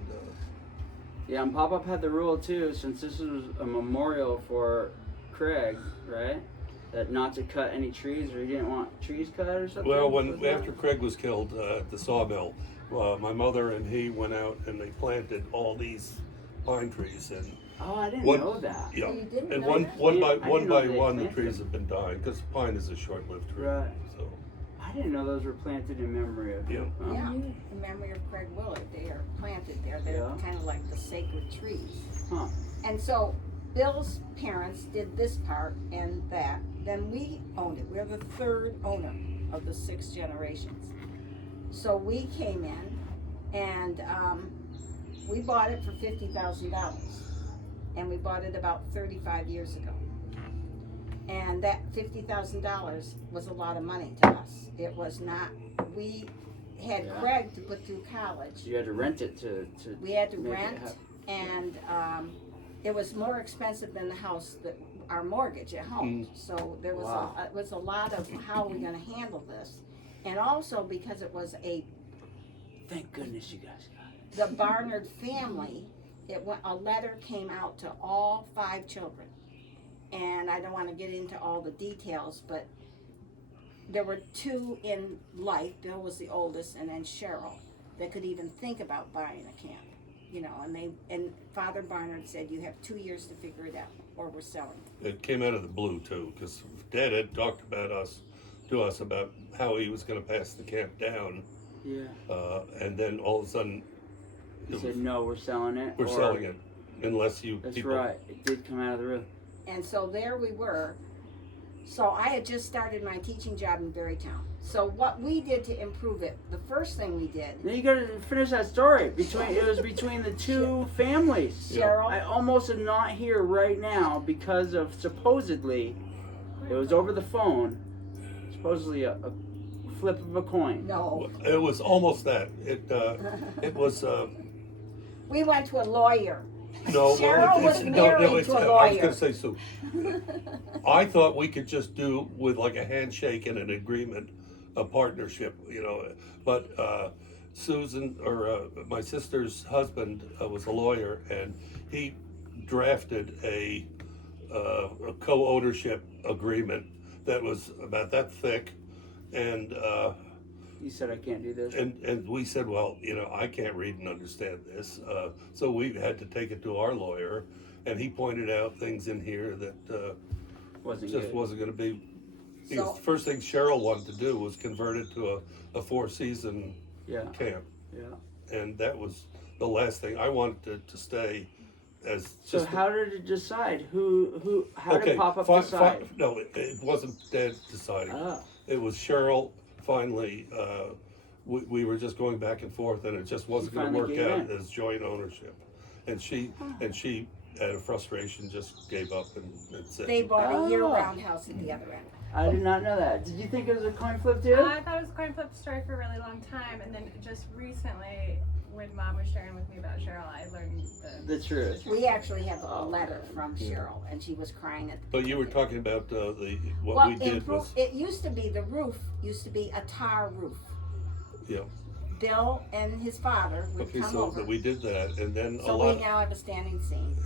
Yeah, and Pop-Up had the rule too, since this was a memorial for Craig, right? That not to cut any trees, or he didn't want trees cut or something? well, Was that- after Craig was killed at the sawmill, my mother and he went out and they planted all these pine trees, and Oh, I didn't What- know that. yeah, You didn't and know one that? one I by didn't one know by they one the planted trees them. have been dying because pine is a short-lived tree. Right. So I didn't know those were planted in memory of him. Yeah. Oh. Yeah, in memory of Craig Willard, they are planted there. They're Yeah. kind of like the sacred trees. Huh. And so Bill's parents did this part and that. Then we owned it. We're the third owner of the 6 generations. So we came in and we bought it for $50,000. And we bought it about 35 years ago. And that $50,000 was a lot of money to us. It was not, we had Yeah. Craig to put through college. So you had to rent it to We had to make it rent, happen. and it was more expensive than the house that our mortgage at home. So there was Wow. it was a lot of how are we going to handle this, and also because it was Thank goodness you guys got it. the Barnard family. A letter came out to all 5 children, and I don't want to get into all the details, but there were 2 in life. Bill was the oldest, and then Cheryl, that could even think about buying a camp, you know. And Father Barnard said, "You have 2 years to figure it out, or we're selling." it came out of the blue too, because Dad had talked to us about how he was going to pass the camp down, Yeah. and then all of a sudden He said, no, we're selling it. we're or- selling it unless you That's people. right. It did come out of the roof. And so there we were. So I had just started my teaching job in Berrytown. So what we did to improve it, the first thing we did, Then you gotta finish that story. It was between the 2 families. Cheryl, I almost am not here right now because of supposedly, it was over the phone, supposedly a flip of a coin. no, It was almost that. It was we went to a lawyer. no. Cheryl was married to a I was lawyer. going to say, Sue. I thought we could just do with like a handshake and an agreement, a partnership, you know. But Susan, or my sister's husband, was a lawyer, and he drafted a co-ownership agreement that was about that thick, and You said I can't do this. and we said, well, you know, I can't read and understand this, so we had to take it to our lawyer, and he pointed out things in here that Wasn't just good. wasn't going to be. Because So- the first thing Cheryl wanted to do was convert it to a 4-season Yeah. camp, Yeah. and that was the last thing. I wanted to stay as So just. how did it decide? How did Pop-Up decide? No, it wasn't Dad deciding. Oh. It was Cheryl finally we were just going back and forth, and it just wasn't going to finally work gave out in. as joint ownership. And she out of frustration just gave up and said, They bought a Oh. year-round house at the other end. I did not know that. Did you think it was a coin flip too? I thought it was a coin flip story for a really long time, and then just recently, when Mom was sharing with me about Cheryl, I learned The truth. We actually have a letter from Cheryl, and she was crying at the But you were beginning. talking about what Well, we did was, it used to be, the roof used to be a tar roof. yeah. Bill and his father would Okay, come so over. we did that, and then So we now have a standing seam.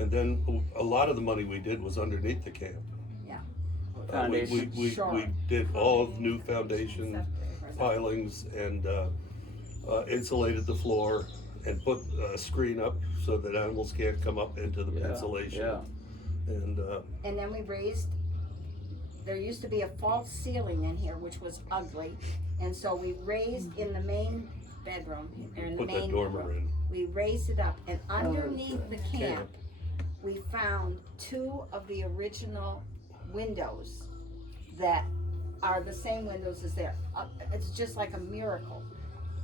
a lot of the money we did was underneath the camp. Yeah. Foundation. We Sure. did all new foundation pilings and insulated the floor and put a screen up so that animals can't come up into the insulation. Yeah. And And then we raised, there used to be a false ceiling in here, which was ugly. And so we raised in the main bedroom, or in the put that main dormer room. in. We raised it up, and underneath the camp, Camp. we found 2 of the original windows that are the same windows as there. It's just like a miracle.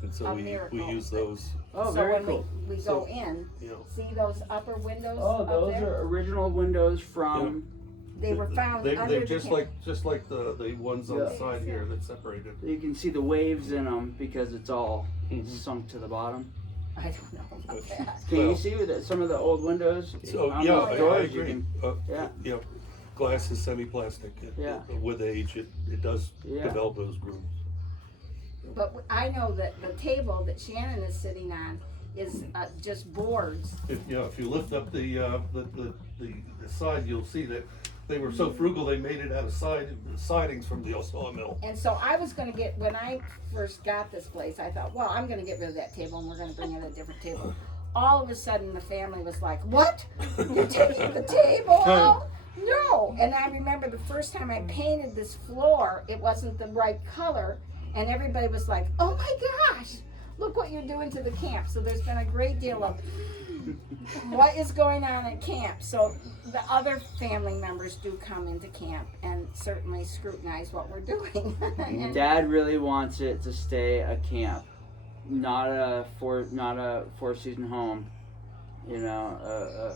And so A we miracle. use those, Oh, So very when cool. we go So- in, you know. see those upper windows Oh, up those there? are original windows from. They were found They're under the just camp. like the ones on the Yeah. side here that separated. You can see the waves in them because it's all Mhm. sunk to the bottom. I don't know about that. Can Well- you see with some of the old windows? So on yeah, the I doors, you agree. can- Yeah. yeah. Glass is semi-plastic. Yeah. With age, it does Yeah. develop those grooves. But I know that the table that Shannon is sitting on is just boards. If you lift up the side, you'll see that they were so frugal they made it out of sidings from the sawmill. And so I was gonna get, when I first got this place, I thought, well, I'm gonna get rid of that table and we're gonna bring in a different table. All of a sudden, the family was like, what? You're taking the table out? No. And I remember the first time I painted this floor, it wasn't the right color. And everybody was like, oh my gosh, look what you're doing to the camp. So there's been a great deal of what is going on at camp. So the other family members do come into camp and certainly scrutinize what we're doing. And Dad really wants it to stay a camp, not a four season home. You know,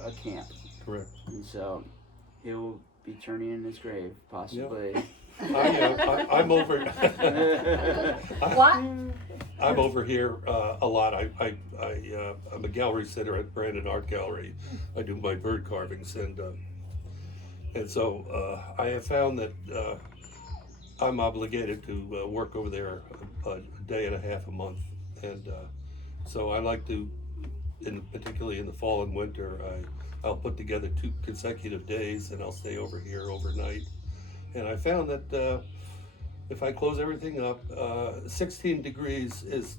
a camp. Correct. And so he'll be turning in his grave, possibly. I'm over. what? I'm over here a lot. I'm a gallery sitter at Brandon Art Gallery. I do my bird carvings, and so I have found that I'm obligated to work over there a day and a half a month, and so I like to, particularly in the fall and winter, I'll put together 2 consecutive days, and I'll stay over here overnight. And I found that if I close everything up, 16 degrees is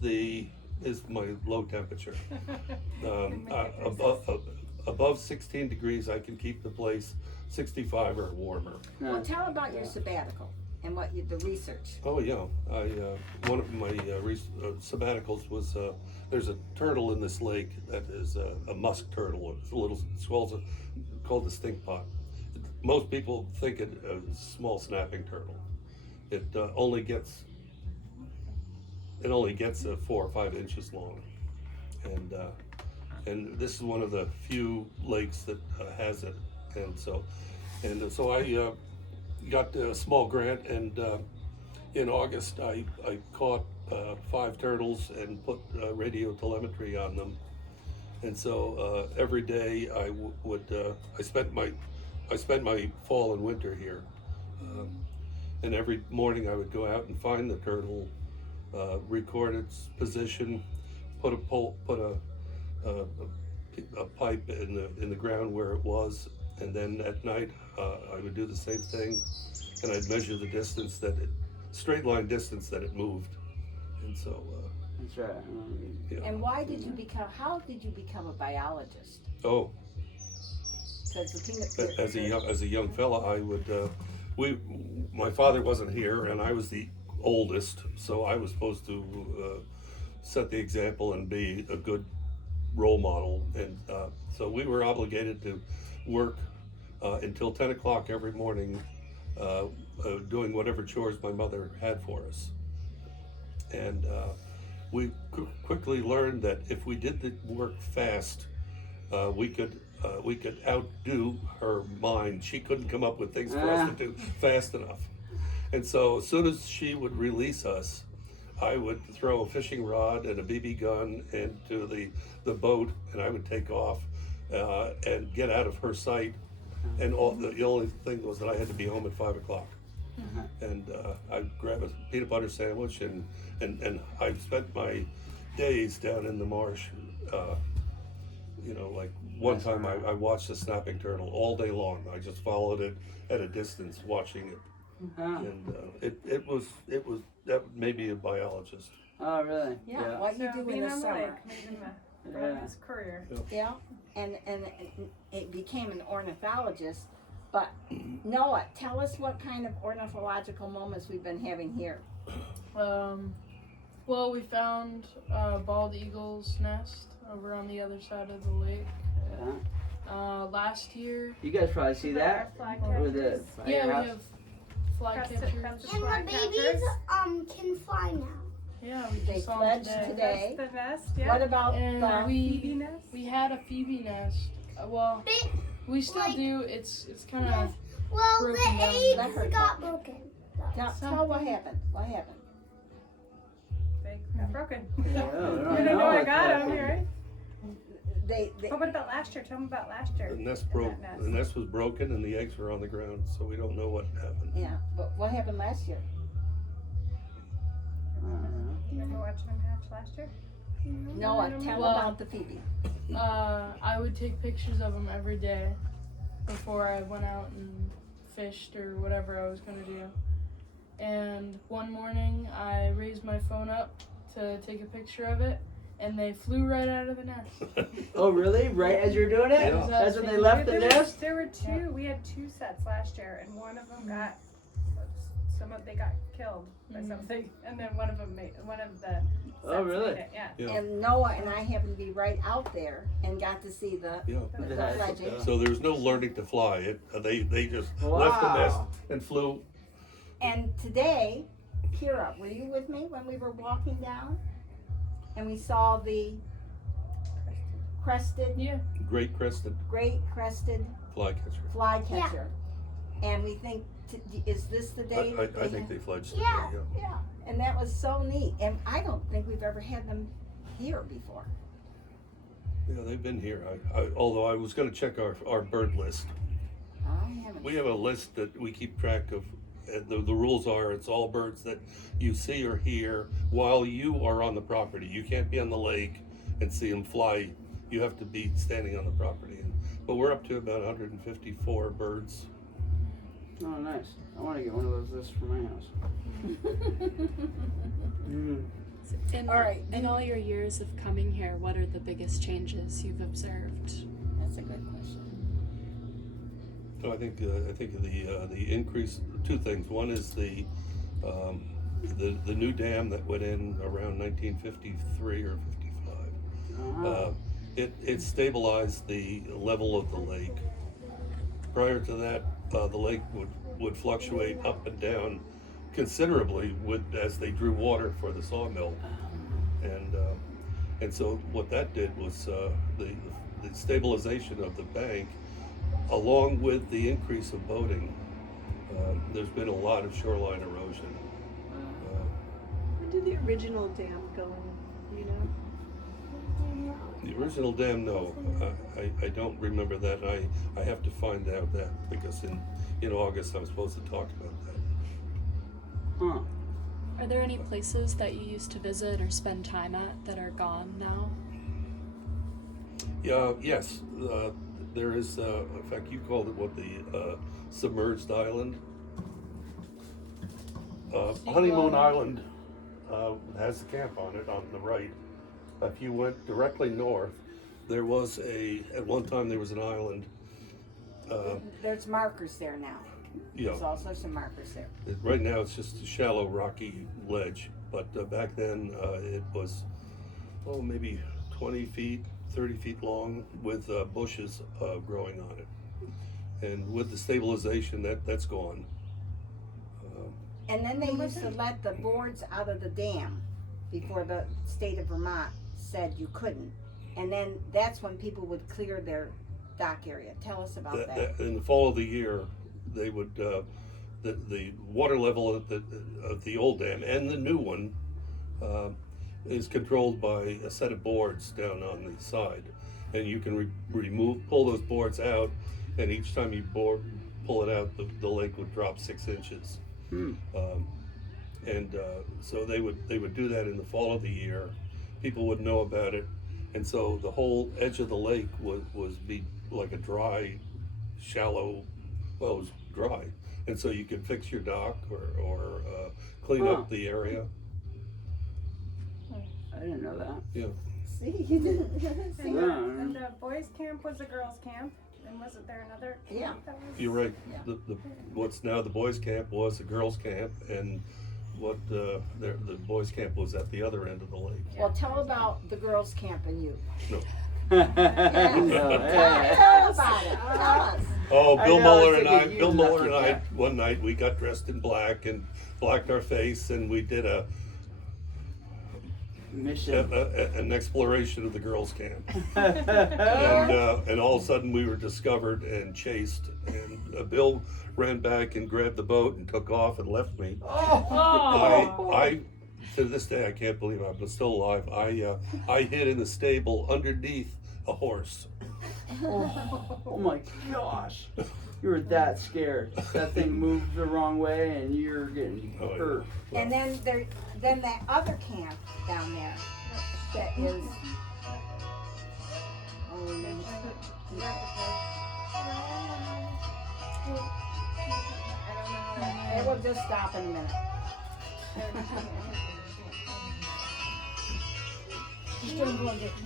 my low temperature. Above 16 degrees, I can keep the place 65 or warmer. Well, tell about your sabbatical and the research. Oh yeah, one of my sabbaticals was there's a turtle in this lake that is a musk turtle. It's called the stink pot. Most people think it a small snapping turtle. It only gets 4 or 5 inches long, and this is one of the few lakes that has it, and so I got a small grant, and in August I caught 5 turtles and put radio telemetry on them, and so every day I spent my fall and winter here, and every morning I would go out and find the turtle, record its position, put a pipe in the ground where it was, and then at night I would do the same thing, and I'd measure the distance straight line distance that it moved, and so That's right. yeah. And how did you become a biologist? Oh. Because the As a young fella, I would, my father wasn't here, and I was the oldest, so I was supposed to set the example and be a good role model, and so we were obligated to work until 10 o'clock every morning, doing whatever chores my mother had for us, and we quickly learned that if we did the work fast, we could outdo her mind. She couldn't come up with things for us to do fast enough. And so as soon as she would release us, I would throw a fishing rod and a BB gun into the boat, and I would take off and get out of her sight. And the only thing was that I had to be home at 5 o'clock. And I'd grab a peanut butter sandwich, and I spent my days down in the marsh. Like one time I watched a snapping turtle all day long. I just followed it at a distance, watching it. And it was that made me a biologist. Oh, really? Yeah, what you do in being the on the summer. lake made him a his career. Yeah, and it became an ornithologist. But Noah, tell us what kind of ornithological moments we've been having here. Well, we found a bald eagle's nest over on the other side of the lake. Yeah. Last year, You guys probably see that with the yeah, firehouse. we have flycatchers. And the babies can fly now. Yeah, we They just saw fledged them today. That's the nest, yeah. What about And the Phoebe nest? we had a phoebe nest. Well, Big, we still like- do. It's kind of well, broken the down. Let her eggs got talk. broken. tell what happened? What happened? They got broken. Yeah, You don't know I got them, right? They But what about last year? Tell them about last year. The nest and broke. that The nest was broken, and the eggs were on the ground. So we don't know what happened. yeah, but what happened last year? You ever watch them hatch last year? Noah, tell Well- about the Phoebe. I would take pictures of them every day before I went out and fished or whatever I was gonna do. And one morning I raised my phone up to take a picture of it, and they flew right out of the nest. Oh, really? Right as you're doing it? Yeah. That's when they left the nest? There were two. We had two sets last year, and one of them got they got killed by something, and then one of the sets Oh, really? made it, yeah. Yeah. And Noah and I happened to be right out there and got to see the Yeah. That's- fledging. So there's no learning to fly. They just left the nest and flew. And today, Kira, were you with me when we were walking down? And we saw the crested, Yeah. Great crested great crested flycatcher. flycatcher. And we think, is this the day? I that think they fledged today. Yeah. Yeah, and that was so neat. And I don't think we've ever had them here before. Yeah, they've been here. Although I was going to check our bird list. I haven't. We have a list that we keep track of. The rules are it's all birds that you see or hear while you are on the property. You can't be on the lake and see them fly. You have to be standing on the property. But we're up to about 154 birds. Oh, nice. I want to get one of those lists for my house. In, All right. in all your years of coming here, what are the biggest changes you've observed? That's a good question. So I think the increase. Two things. One is the new dam that went in around 1953 or 55. It stabilized the level of the lake. Prior to that, the lake would fluctuate up and down considerably as they drew water for the sawmill, and so what that did was the stabilization of the bank, along with the increase of boating. There's been a lot of shoreline erosion. When did the original dam go in? You know? The original dam, no, I don't remember that. I have to find out that because in August I'm supposed to talk about that. Huh. Are there any places that you used to visit or spend time at that are gone now? Yeah, yes, there is. In fact, you called it what, the submerged island. Honeymoon Island has the camp on it on the right. If you went directly north, there was at one time there was an island. There's markers there now. Yeah, There's also some markers there. right now it's just a shallow rocky ledge, but back then it was, maybe 20 feet, 30 feet long with bushes growing on it. And with the stabilization, that's gone. And then they used to let the boards out of the dam before the state of Vermont said you couldn't. And then that's when people would clear their dock area. Tell us about that. In the fall of the year, they would, the water level of the old dam and the new one is controlled by a set of boards down on the side. And you can pull those boards out, and each time you pull it out, the lake would drop 6 inches. So they would do that in the fall of the year. People would know about it, and so the whole edge of the lake was be like a dry, shallow. Well, it was dry, and so you could fix your dock or clean up the area. I didn't know that. Yeah. See, you didn't see that? And the boys' camp was a girls' camp. And wasn't there another camp Yeah. that was? You're right. Yeah. The what's now the boys' camp was the girls' camp, and what the boys' camp was at the other end of the lake. Well, tell about the girls' camp and you. No. No, Tell about it. Tell us. Oh, I Bill know, I was Muller and I. thinking Bill you Muller lucky and I. cat. One night we got dressed in black and blacked our face, and we did Mission. an exploration of the girls' camp. And all of a sudden we were discovered and chased. And Bill ran back and grabbed the boat and took off and left me. I to this day I can't believe I'm still alive. I hid in the stable underneath a horse. Oh my gosh. You were that scared. That thing moved the wrong way and you're getting Oh, yeah. hurt. And then that other camp down there that is. Oh, it will just stop in a minute.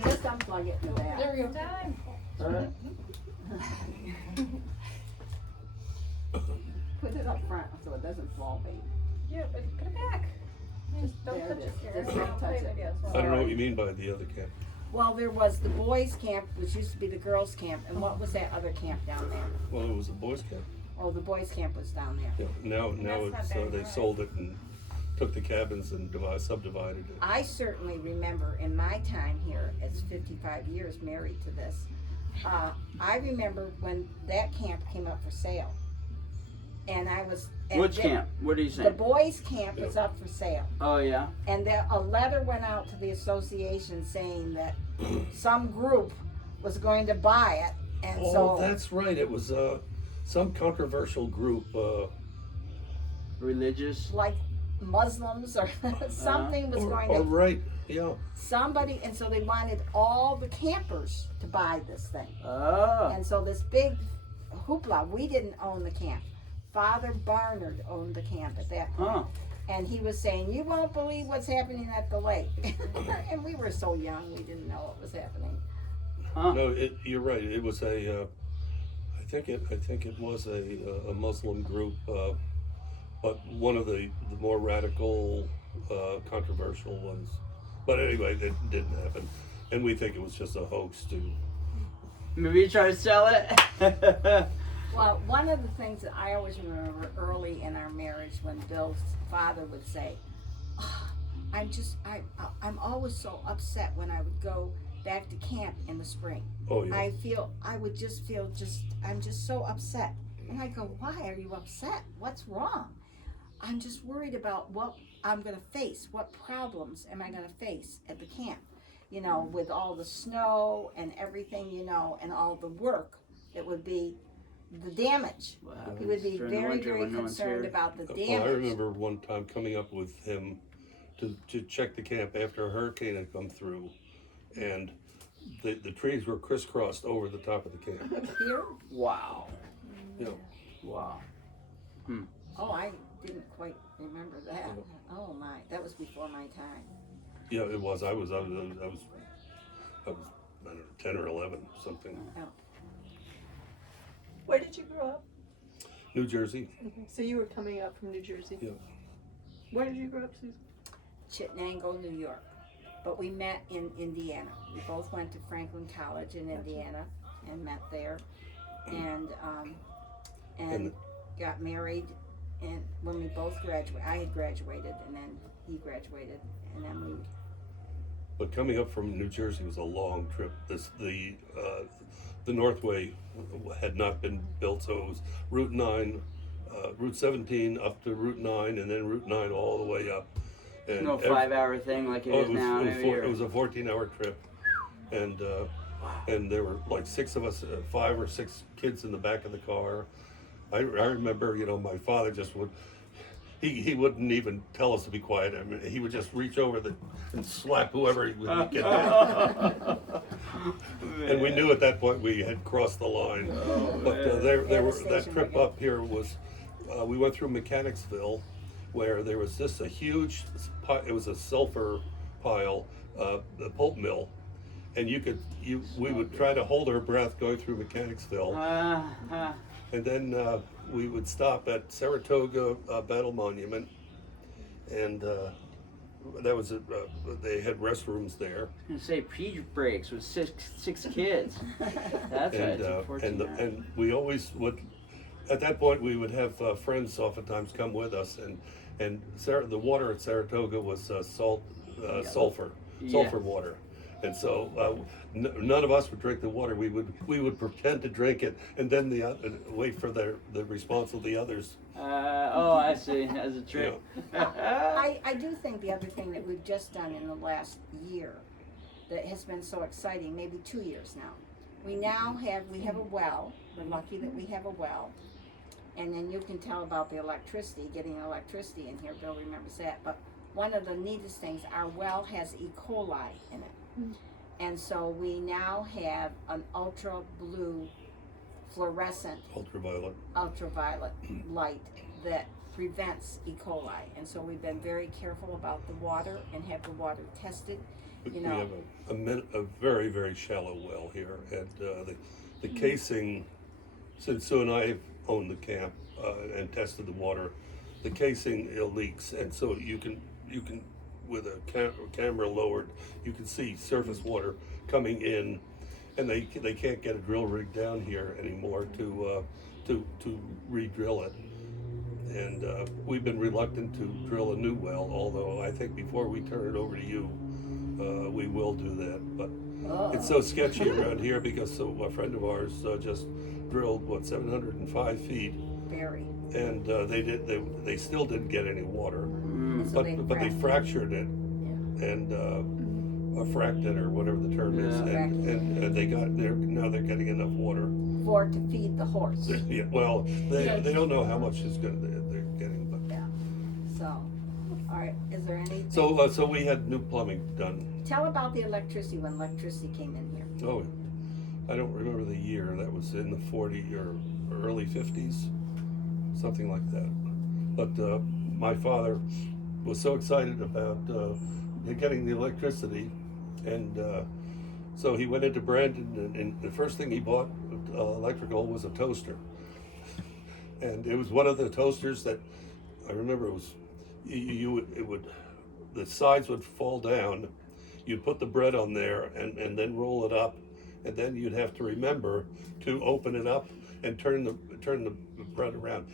Just unplug it in the back. There we go. Time. Alright. Put it up front so it doesn't fall, baby. Yeah, but put it back. Just don't There touch it it, is. Sarah. Just don't I'll touch play it. videos. I don't know what you mean by the other camp. Well, there was the boys' camp, which used to be the girls' camp, and what was that other camp down there? Well, it was a boys' camp. Oh, the boys' camp was down there. Yeah. Now That's it's not they bad. sold it and took the cabins and subdivided it. I certainly remember in my time here, it's 55 years married to this, I remember when that camp came up for sale. And I was. and Which the- camp? What are you The saying? boys' camp was up for sale. Oh yeah. And a letter went out to the association saying that some group was going to buy it. And Oh, so, that's right. It was some controversial group. Religious. like Muslims or something was going to. Right. Yeah. Somebody, and so they wanted all the campers to buy this thing. Oh. And so this big hoopla, we didn't own the camp. Father Barnard owned the camp at that point. Huh. And he was saying, you won't believe what's happening at the lake. And we were so young, we didn't know what was happening. Huh. No, you're right. It was I think it was a Muslim group, but one of the more radical, controversial ones. But anyway, it didn't happen, and we think it was just a hoax to. Maybe you try to sell it. Well, one of the things that I always remember early in our marriage when Bill's father would say, "Oh, I'm always so upset when I would go back to camp in the spring. Oh yeah. I'm just so upset." And I go, "Why are you upset? What's wrong?" "I'm just worried about what I'm going to face. What problems am I going to face at the camp? You know, with all the snow and everything, you know, and all the work that would be the damage." Wow. He would be During the very, winter very when no one's concerned here. about the Well, damage. I remember one time coming up with him to check the camp after a hurricane had come through, and the trees were crisscrossed over the top of the camp. Here? Wow. Yeah. Wow. Oh, I didn't quite remember that. Oh my, that was before my time. Yeah, it was. I was I don't know, 10 or 11, something. Where did you grow up? New Jersey. So you were coming up from New Jersey. Yeah. Where did you grow up, Susan? Chittenango, New York. But we met in Indiana. We both went to Franklin College in Indiana and met there. And And- got married. And when we both graduated, I had graduated and then he graduated. And then we But coming up from New Jersey was a long trip. The Northway had not been built, so it was Route 9, Route 17 up to Route 9, and then Route 9 all the way up. And No 5-hour thing like it is now. It was a 14-hour trip, and there were like 6 of us, 5 or 6 kids in the back of the car. I remember, my father just would. He wouldn't even tell us to be quiet. I mean, he would just reach over and slap whoever he would get down. And we knew at that point we had crossed the line. But that trip up here was, we went through Mechanicsville, where there was just a huge, it was a sulfur pile, a pulp mill, and we would try to hold our breath going through Mechanicsville, and then we would stop at Saratoga Battle Monument, and that was they had restrooms there. And say pee breaks with six kids. That's and we always would. At that point, we would have friends oftentimes come with us, and the water at Saratoga was sulfur water, and so none of us would drink the water. We would pretend to drink it, and then wait for the response of the others. I see. As a trick. I do think the other thing that we've just done in the last year that has been so exciting, maybe 2 years now. We have a well. We're lucky that we have a well. And then you can tell about the electricity, getting electricity in here. Bill remembers that. But one of the neatest things, our well has E. coli in it. And so we now have an ultra blue fluorescent ultraviolet light that prevents E. coli. And so we've been very careful about the water and have the water tested. We have a very, very shallow well here, and the casing, since Sue and I have owned the camp and tested the water, the casing leaks, and so you can with a camera lowered, you can see surface water coming in, and they can't get a drill rig down here anymore to re-drill it. And we've been reluctant to drill a new well, although I think before we turn it over to you, we will do that. But it's so sketchy around here because a friend of ours just drilled 705 feet. Very. And they still didn't get any water, So but they fractured it, and fracked it or whatever the term is, and now they're getting enough water to feed the horse. Yeah, well, they don't know how much they're getting, but Yeah. So, all right. Is there anything? so we had new plumbing done. Tell about the electricity when electricity came in here. Oh, I don't remember the year. That was in the 40s or early 50s, something like that. But my father was so excited about getting the electricity, and so he went into Brandon, and the first thing he bought electrical was a toaster. And it was one of the toasters that I remember the sides would fall down. You'd put the bread on there and then roll it up, and then you'd have to remember to open it up and turn the bread around.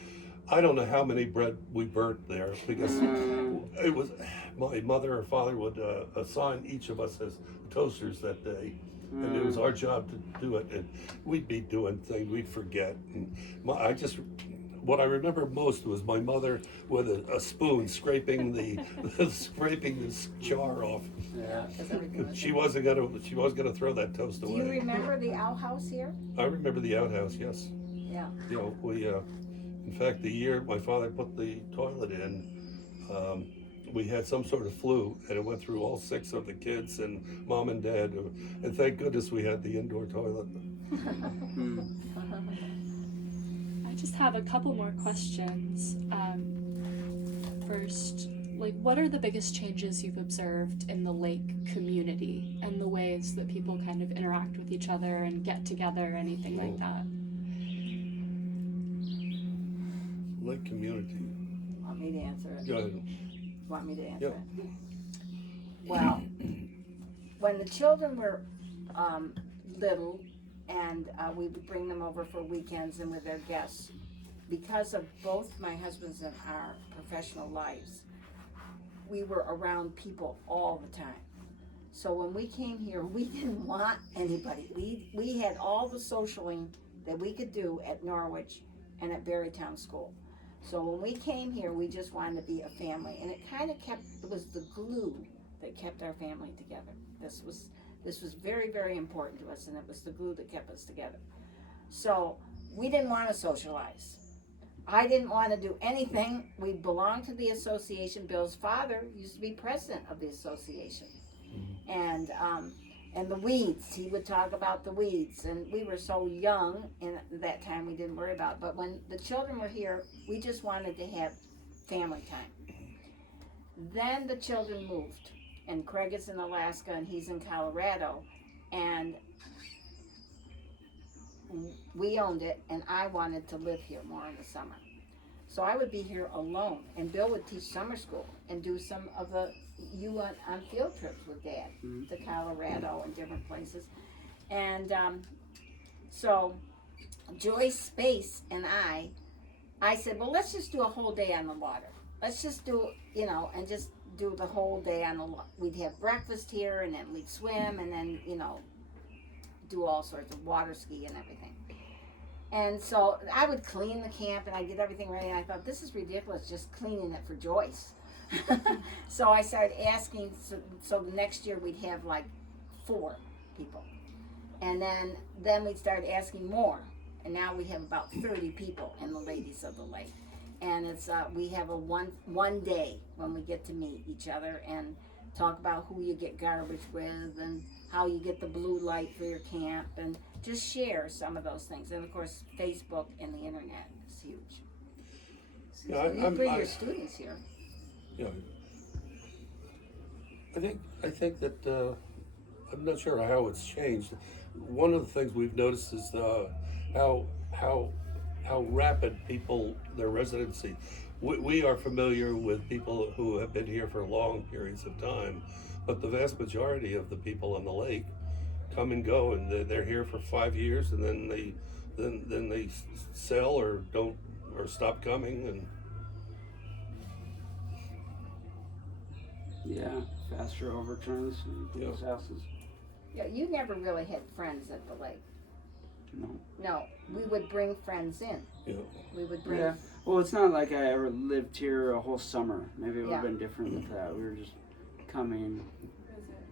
I don't know how many bread we burnt there, because it was my mother or father would assign each of us as toasters that day, and it was our job to do it. And we'd be doing things we'd forget. And what I remember most was my mother with a spoon scraping the jar off. Yeah. She wasn't gonna throw that toast away. Do you remember the outhouse here? I remember the outhouse, yes. Yeah. In fact, the year my father put the toilet in, we had some sort of flu, and it went through all 6 of the kids and mom and dad, and thank goodness we had the indoor toilet. I just have a couple more questions. First, what are the biggest changes you've observed in the lake community and the ways that people kind of interact with each other and get together, anything like that? Lake community. Want me to answer it? Go ahead. Want me to answer Yep. it? Well, when the children were little, and we would bring them over for weekends and with their guests, because of both my husband's and our professional lives, we were around people all the time. So when we came here, we didn't want anybody. We had all the socialing that we could do at Norwich and at Berrytown School. So when we came here, we just wanted to be a family, and it kind of it was the glue that kept our family together. This was very, very important to us, and it was the glue that kept us together. So we didn't want to socialize. I didn't want to do anything. We belonged to the association. Bill's father used to be president of the association. And the weeds, he would talk about the weeds, and we were so young in that time we didn't worry about it. But when the children were here, we just wanted to have family time. Then the children moved, and Craig is in Alaska and he's in Colorado, and we owned it, and I wanted to live here more in the summer. So I would be here alone, and Bill would teach summer school and do some of the, you went on field trips with Dad to Colorado and different places. And so Joyce Space and I said, well, let's just do a whole day on the water. Let's just do, and just do the whole day on the water. We'd have breakfast here, and then we'd swim, and then, do all sorts of water ski and everything. And so I would clean the camp, and I did everything right, and I thought, this is ridiculous, just cleaning it for Joyce. So I started asking, so the next year we'd have like 4 people. And then we started asking more, and now we have about 30 people in the Ladies of the Lake. And it's we have a one day when we get to meet each other and talk about who you get garbage with and how you get the blue light for your camp, and just share some of those things. And of course, Facebook and the internet is huge. Yeah, You bring your students here. Yeah. I think that I'm not sure how it's changed. One of the things we've noticed is how rapid their residency. We are familiar with people who have been here for long periods of time, but the vast majority of the people on the lake come and go, and they're here for 5 years, and then they sell or don't or stop coming. And Yeah, faster overturns in people's houses. Yeah, you never really had friends at the lake. No. No, we would bring friends in. Yeah. We would bring. Yeah. Well, it's not like I ever lived here a whole summer. Maybe it would have Yeah. been different with that. We were just coming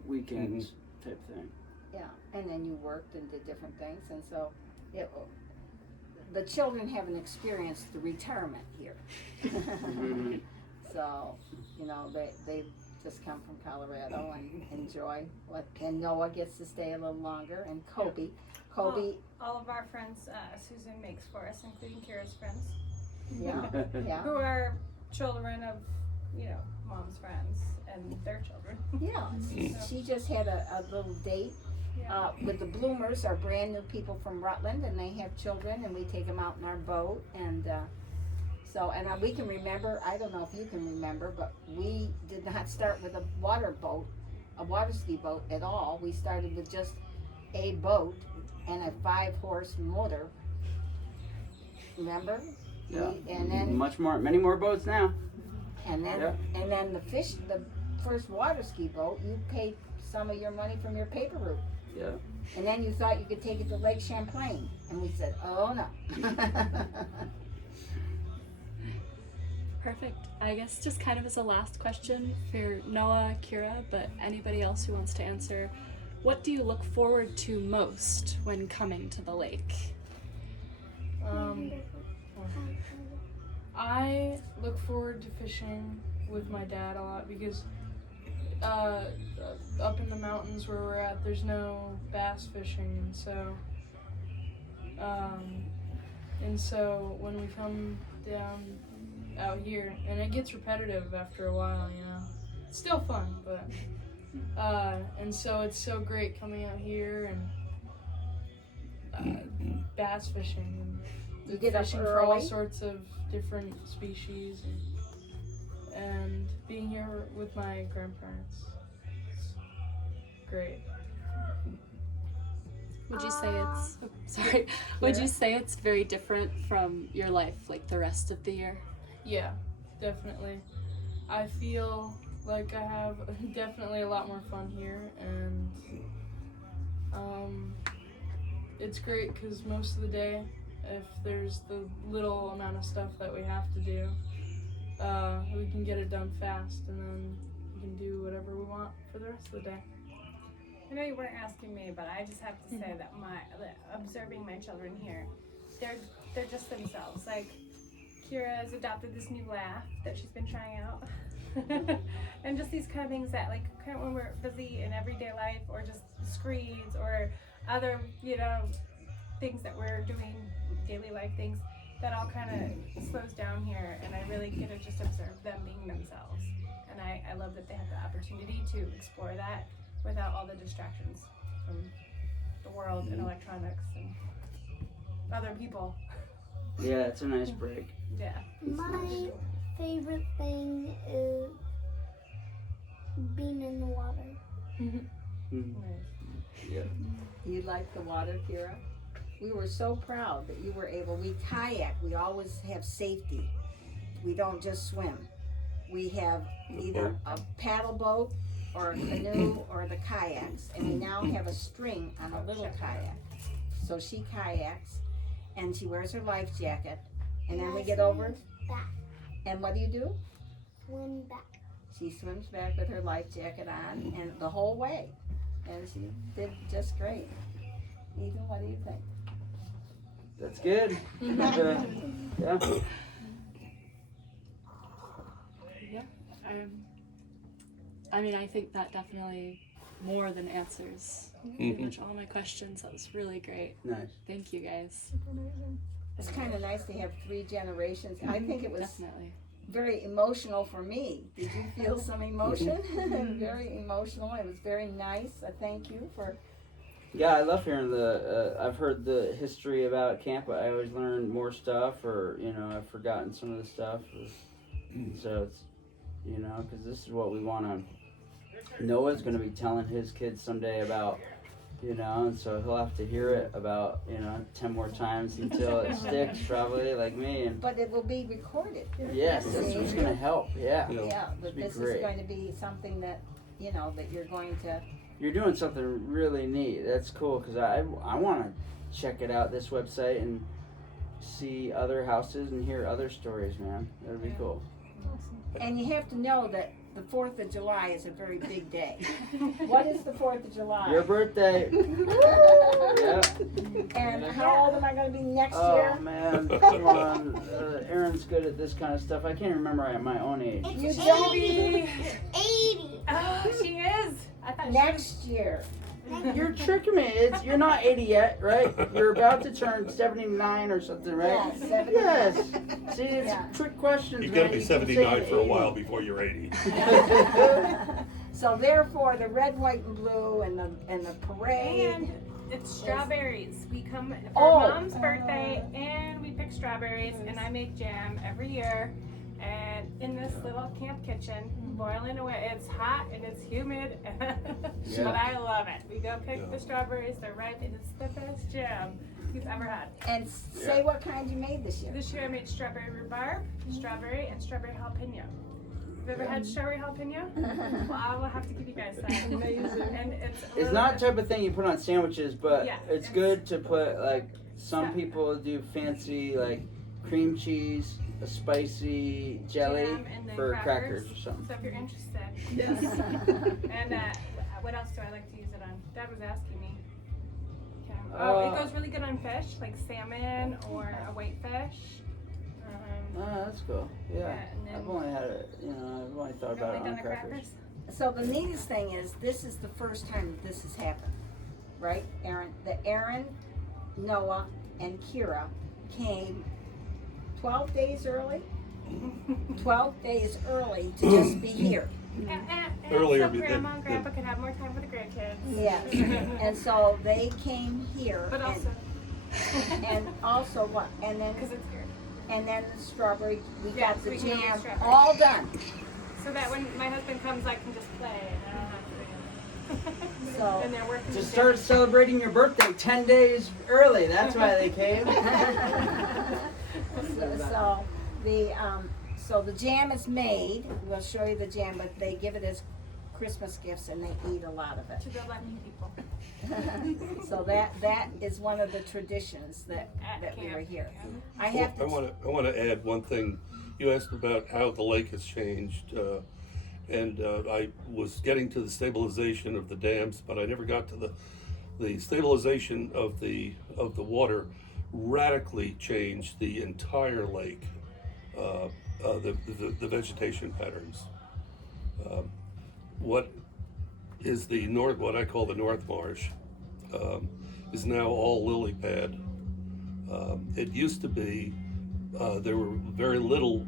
weekends type thing. Yeah, and then you worked and did different things, and so the children haven't experienced the retirement here. So, they just come from Colorado and enjoy and Noah gets to stay a little longer, and Kobe. All of our friends, Susan makes for us, including Kira's friends, Yeah. who are children of, mom's friends and their children. Yeah, she just had a little date with the Bloomers, our brand new people from Rutland, and they have children, and we take them out in our boat, and we can remember, I don't know if you can remember, but we did not start with a water ski boat at all. We started with just a boat and a 5-horse motor. Remember? Yeah. And then many more boats now. and then the first water ski boat, you paid some of your money from your paper route. Yeah. And then you thought you could take it to Lake Champlain, and we said, oh no. Perfect. I guess just kind of as a last question for Noah, Kira, but anybody else who wants to answer, what do you look forward to most when coming to the lake? I look forward to fishing with my dad a lot because up in the mountains where we're at, there's no bass fishing, and so when we come down out here, and it gets repetitive after a while, it's still fun, but and so it's so great coming out here and bass fishing and You get up fishing for all early? sorts of different species and being here with my grandparents. It's great. Would you say it's Would you say it's very different from your life like the rest of the year? Yeah, definitely. I feel Like, I have definitely a lot more fun here, and it's great because most of the day, if there's the little amount of stuff that we have to do, we can get it done fast, and then we can do whatever we want for the rest of the day. I know you weren't asking me, but I just have to say that observing my children here, they're just themselves. Like, Kira has adopted this new laugh that she's been trying out. And just these kind of things that, like, kind of when we're busy in everyday life, or just screens or other, things that we're doing, daily life things, that all kind of slows down here, and I really get to just observe them being themselves. And I love that they have the opportunity to explore that without all the distractions from the world and electronics and other people. Yeah, it's a nice break. Yeah. My favorite thing is being in the water. Yeah. You like the water, Kira? We were so proud that you were able. We kayak. We always have safety. We don't just swim. We have either a paddle boat or a canoe or the kayaks, and we now have a string on a little kayak. So she kayaks, and she wears her life jacket, and then we get over. Back. And what do you do? Swim back. She swims back with her life jacket on, and the whole way, and she did just great. Ethan, what do you think? That's good. Yeah. I mean, I think that definitely more than answers pretty much all my questions. That was really great. Nice. Thank you guys. It's kind of nice to have 3 generations. I think it was Definitely. very emotional for me. Did you feel some emotion? Very emotional. It was very nice. I thank you for. Yeah, I love hearing I've heard the history about camp, but I always learn more stuff, or, I've forgotten some of the stuff. So it's, because this is what we want to. Noah's going to be telling his kids someday about, and so he'll have to hear it about, 10 more times until it sticks, probably, like me. And But it will be recorded. yes, that's what's going to help. Yeah. Yeah, but be this great. is going to be something that, that you're going to. You're doing something really neat. That's cool, because I want to check it out, this website, and see other houses and hear other stories, man. That'd be cool. And you have to know that the 4th of July is a very big day. What is the 4th of July? Your birthday. Yeah. And how old am I going to be next Oh year? man, come on. Erin's good at this kind of stuff. I can't remember at my own age. It's You don't 80. 80. Oh, she is. I thought Next year. You're tricking me. You're not 80 yet, right? You're about to turn 79 or something, right? Yeah, 79. Yes. See, it's Yeah. trick questions. You've got to man. be You can say 79 for a 80. while before you're 80. So therefore, the red, white, and blue, and the parade. And it's strawberries. We come for Oh. Mom's birthday, and we pick strawberries, and I make jam every year. And in this little camp kitchen, boiling away. It's hot and it's humid, Yeah. but I love it. We go pick the strawberries. They're ripe, and it's the best jam you've ever had. And say what kind you made this year. This year I made strawberry rhubarb, strawberry, and strawberry jalapeno. Have you ever had strawberry jalapeno? Well, I will have to give you guys that. And it's It's not the type of thing you put on sandwiches, but Yeah, it's it's- good to put, like, some Yeah. people do fancy, like, cream cheese, a spicy jelly jam and then for crackers or something. So if you're interested. And what else do I like to use it on? Dad was asking me. It goes really good on fish, like salmon or a whitefish. Oh, that's cool. Yeah. and then I've only had it, I've only thought about it done on the crackers. So the neatest thing is, this is the first time that this has happened, right, Aaron? Aaron, Noah, and Kira came 12 days early. 12 days early to just be here. And Earlier, so but Grandma and Grandpa could have more time with the grandkids. Yes. And so they came here. But also, And also what? And then because it's here. and then the strawberry. We Yeah, got the we can use jam strawberry. all done. So that when my husband comes, I can just play and I don't have to. So- and they're working. Just together. start celebrating your birthday 10 days early. That's why they came. So the jam is made. We'll show you the jam, but they give it as Christmas gifts and they eat a lot of To it. the lucky people. So that is one of the traditions that we camp. were here. I Well, have to. I want to add one thing. You asked about how the lake has changed, and I was getting to the stabilization of the dams, but I never got to the stabilization of the water. Radically changed the entire lake, the vegetation patterns. What is what I call the North Marsh, is now all lily pad. It used to be there were very little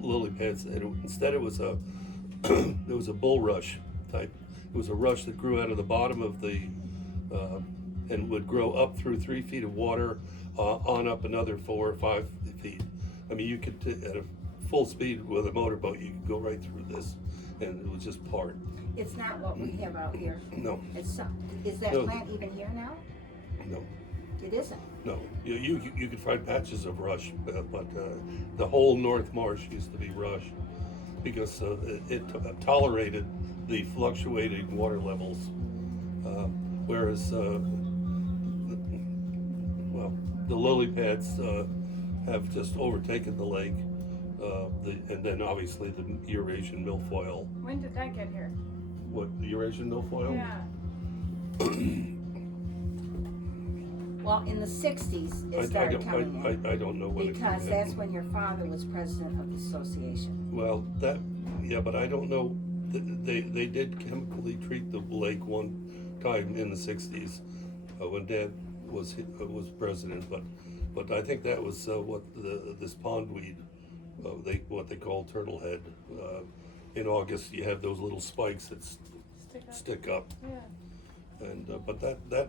lily pads, and instead it was a it was a bulrush type. It was a rush that grew out of the bottom of the and would grow up through 3 feet of water, on up another 4 or 5 feet. I mean, you could at a full speed with a motorboat, you could go right through this, and it was just part. It's not what we have out here. No, It's is that No. plant even here now? no. It isn't. No, you could find patches of rush, but the whole North Marsh used to be rush because it tolerated the fluctuating water levels, whereas the lily pads have just overtaken the lake, and then obviously the Eurasian milfoil. When did that get here? What, the Eurasian milfoil? Yeah. Well, in the 60s, it I started coming in. don't know when it Because came that's in. when your father was president of the association. Well, but I don't know. They did chemically treat the lake one time in the '60s when Dad was president. But I think that was what this pondweed, what they call turtle head. In August, you have those little spikes that stick up. Yeah. And but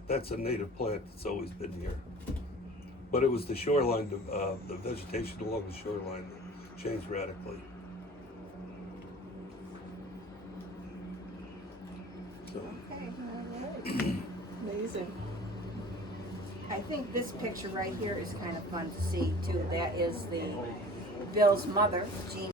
that's a native plant that's always been here. But it was the shoreline, the vegetation along the shoreline that changed radically. So Okay. Amazing. I think this picture right here is kind of fun to see too. That is Bill's mother, Jean.